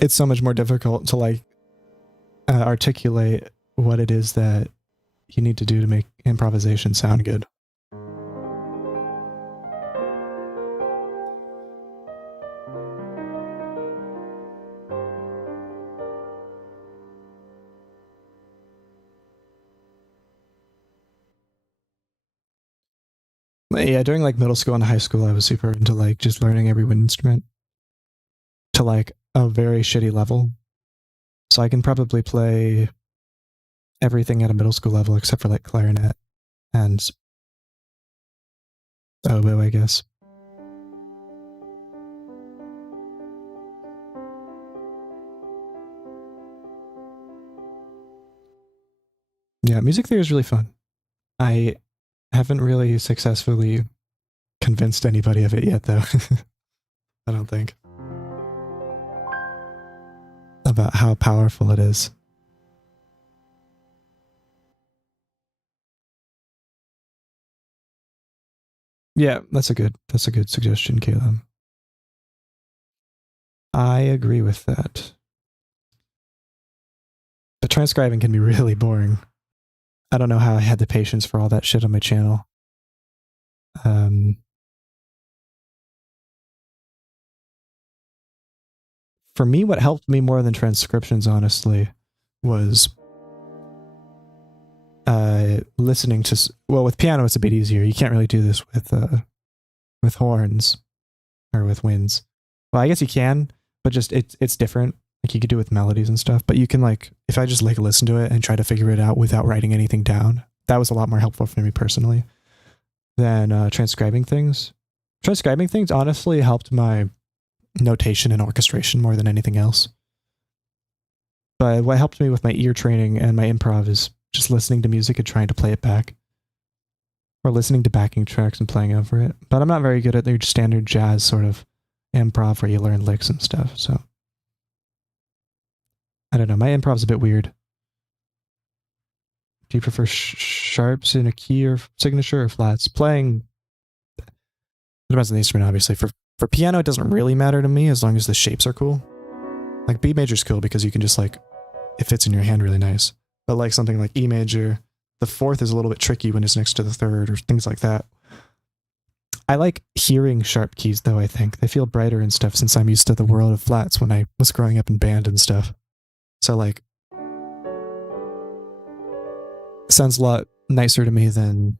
it's so much more difficult to like articulate what it is that you need to do to make improvisation sound good. Yeah, during like middle school and high school, I was super into like just learning every wind instrument to like a very shitty level. So I can probably play everything at a middle school level except for like clarinet and oboe, I guess. Yeah, music theory is really fun. I haven't really successfully convinced anybody of it yet, though. I don't think. About how powerful it is. Yeah, that's a good suggestion, Caleb. I agree with that. But transcribing can be really boring. I don't know how I had the patience for all that shit on my channel. For me, what helped me more than transcriptions, honestly, was listening to. Well, with piano, it's a bit easier. You can't really do this with horns or with winds. Well, I guess you can, but just it's different. Like you could do it with melodies and stuff, but you can like if I just like listen to it and try to figure it out without writing anything down, that was a lot more helpful for me personally than transcribing things. Transcribing things honestly helped my notation and orchestration more than anything else. But what helped me with my ear training and my improv is just listening to music and trying to play it back. Or listening to backing tracks and playing over it. But I'm not very good at your standard jazz sort of improv where you learn licks and stuff, so I don't know. My improv's a bit weird. Do you prefer sharps in a key or signature or flats? Playing depends on the instrument, obviously. For piano, it doesn't really matter to me as long as the shapes are cool. Like B major's cool because you can just like it fits in your hand really nice. But like something like E major, the fourth is a little bit tricky when it's next to the third or things like that. I like hearing sharp keys though, I think. They feel brighter and stuff since I'm used to the world of flats when I was growing up in band and stuff. So like sounds a lot nicer to me than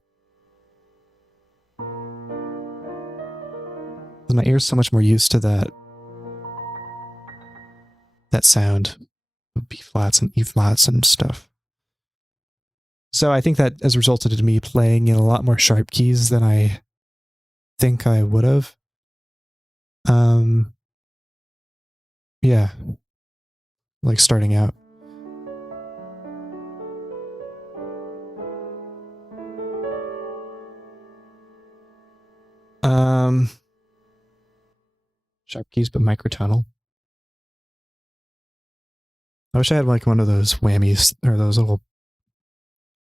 my ear's so much more used to that sound of B flats and E flats and stuff. So I think that has resulted in me playing in a lot more sharp keys than I think I would have. Yeah. Like starting out. Sharp keys, but microtonal. I wish I had like one of those whammies or those little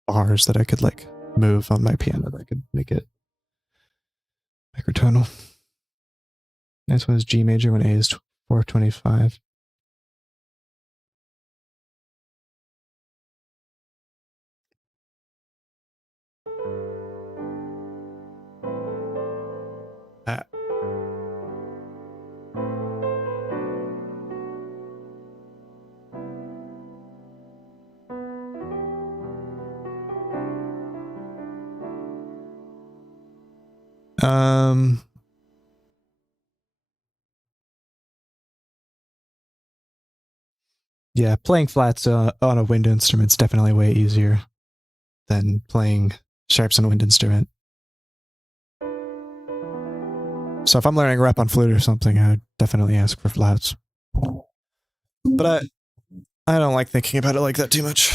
bars that I could like move on my piano that could make it microtonal. Next one is G major when A is 425. Yeah, playing flats on a wind instrument is definitely way easier than playing sharps on a wind instrument. So if I'm learning rep on flute or something, I would definitely ask for flats. But I don't like thinking about it like that too much.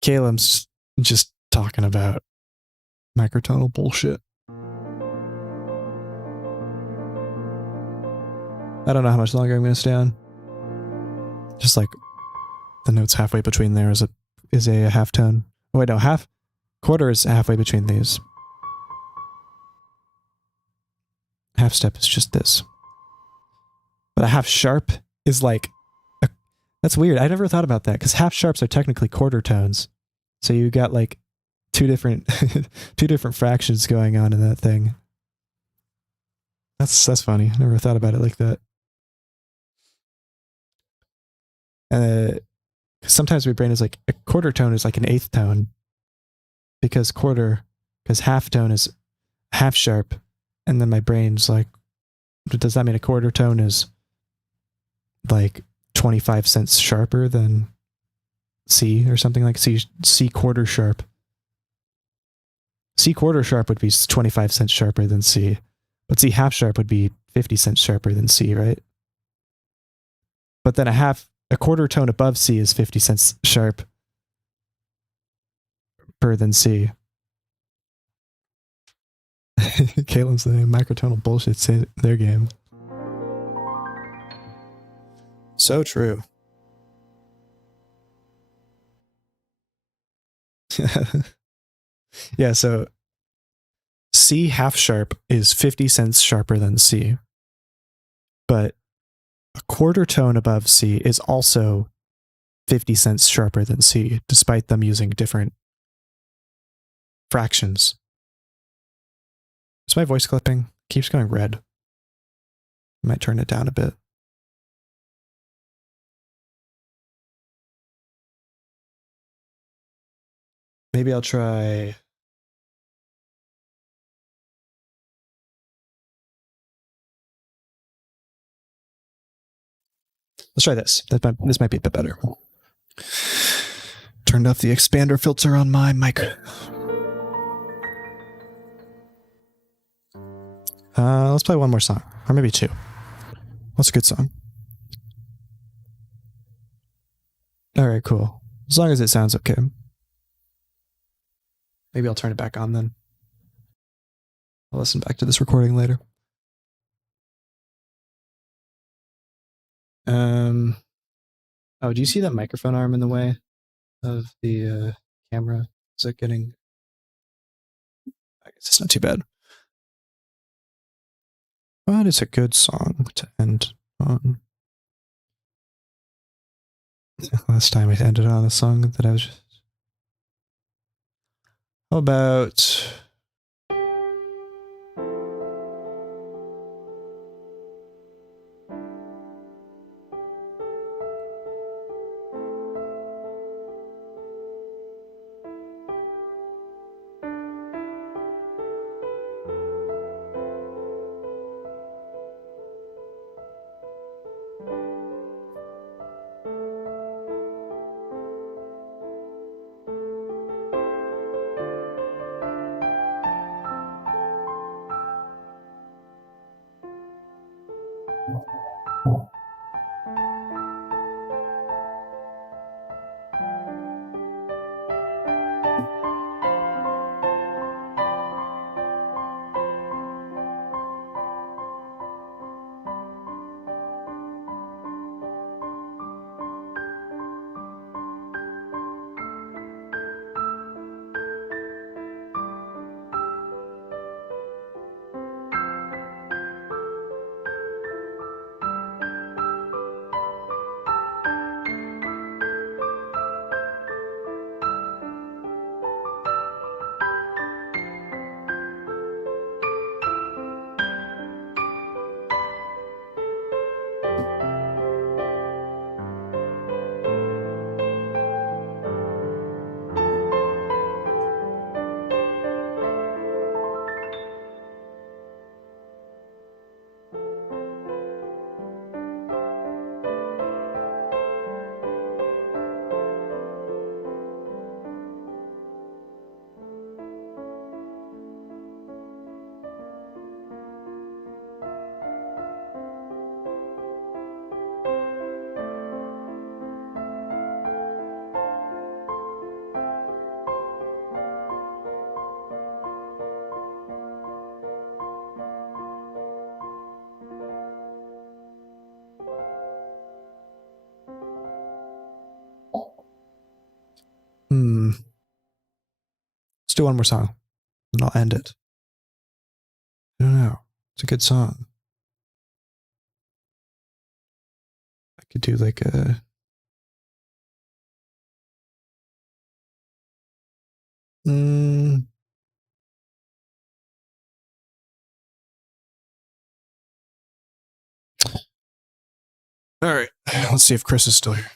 Caleb's just talking about microtonal bullshit. I don't know how much longer I'm going to stay on. Just like the notes halfway between there is a half tone. Oh wait, no, quarter is halfway between these. Half step is just this. But a half sharp is like that's weird. I never thought about that because half sharps are technically quarter tones. So you got like two different fractions going on in that thing. That's funny. I never thought about it like that. Sometimes my brain is like a quarter tone is like an eighth tone. because half tone is half sharp, and then my brain's like, does that mean a quarter tone is like 25 cents sharper than C or something like C quarter sharp? C quarter sharp would be 25 cents sharper than C, but C half sharp would be 50 cents sharper than C, right? But then a quarter tone above C is 50 cents sharper than C. Caitlin's the microtonal bullshit their game. So true. Yeah, so C half sharp is 50 cents sharper than C. But a quarter tone above C is also 50 cents sharper than C, despite them using different fractions. Is my voice clipping? Keeps going red. I might turn it down a bit. Maybe I'll try... Let's try this. This might be a bit better. Turned off the expander filter on my mic. Let's play one more song, or maybe two. What's a good song? All right, cool. As long as it sounds okay. Maybe I'll turn it back on then. I'll listen back to this recording later. Oh, do you see that microphone arm in the way of the camera? Is it getting... I guess it's not too bad. What is a good song to end on? Last time I ended on a song that I was just... How about... Let's do one more song, and I'll end it. I don't know. It's a good song. I could do like a... All right. Let's see if Chris is still here.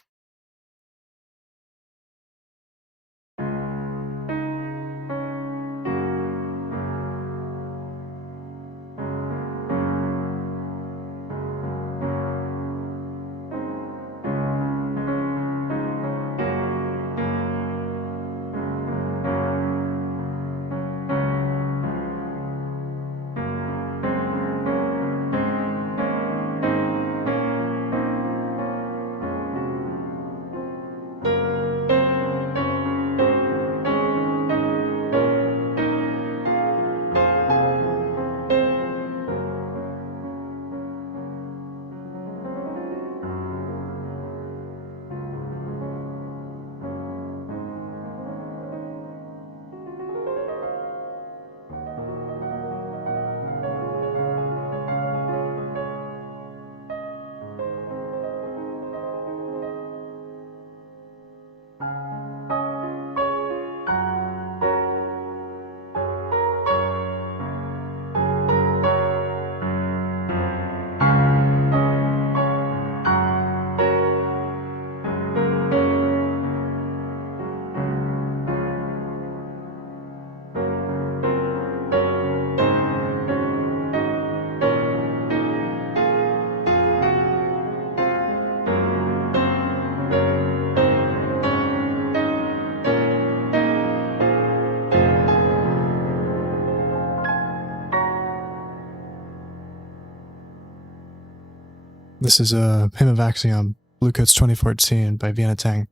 This is Hymn of Axiom, Bluecoats 2014 by Vienna Tang.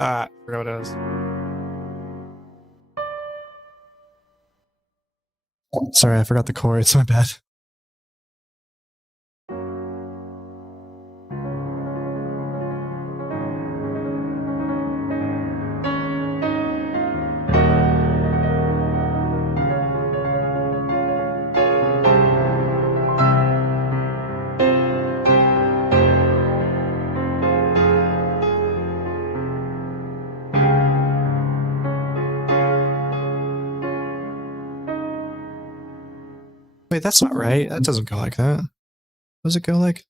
I forgot what it is. Sorry, I forgot the chords. My bad. Wait, that's not right. That doesn't go like that. Does it go like?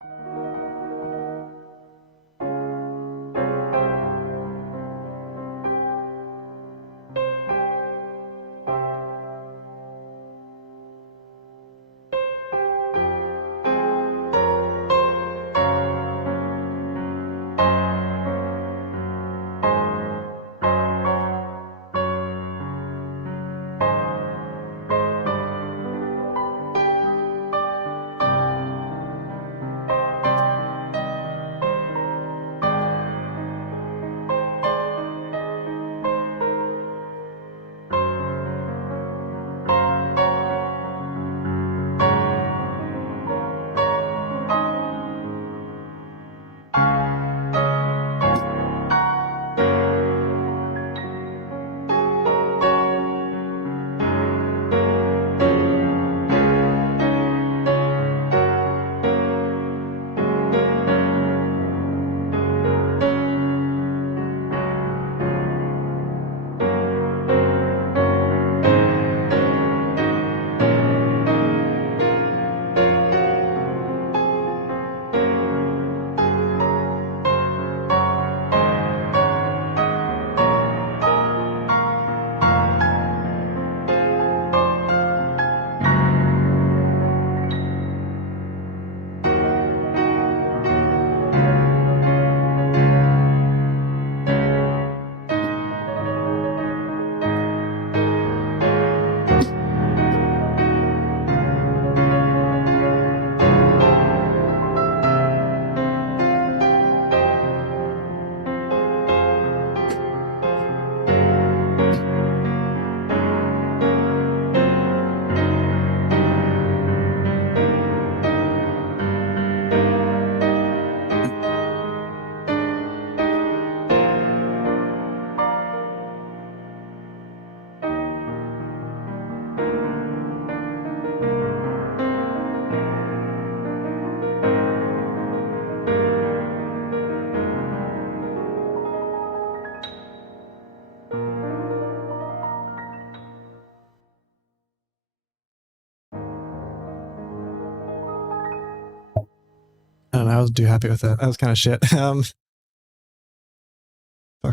I don't know. I was too happy with that. That was kind of shit. Fucked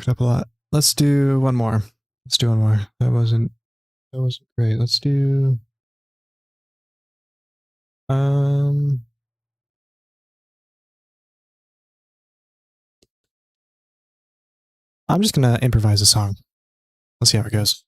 up a lot. Let's do one more. Let's do one more. That wasn't great. Let's do I'm just gonna improvise a song. Let's see how it goes.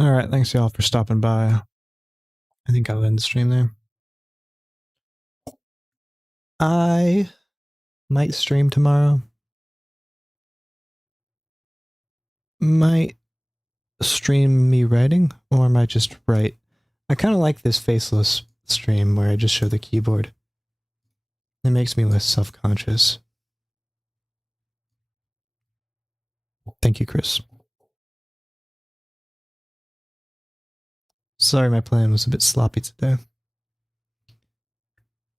All right, thanks y'all for stopping by. I think I'll end the stream there. I might stream tomorrow. Might stream me writing, or might just write. I kind of like this faceless stream where I just show the keyboard. It makes me less self-conscious. Thank you, Chris. Sorry, my plan was a bit sloppy today.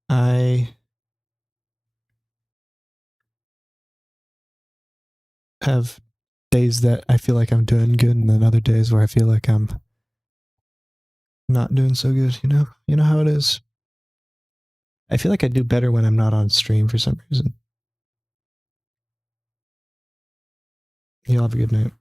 I have days that I feel like I'm doing good, and then other days where I feel like I'm not doing so good, you know? You know how it is? I feel like I do better when I'm not on stream for some reason. Y'all have a good night.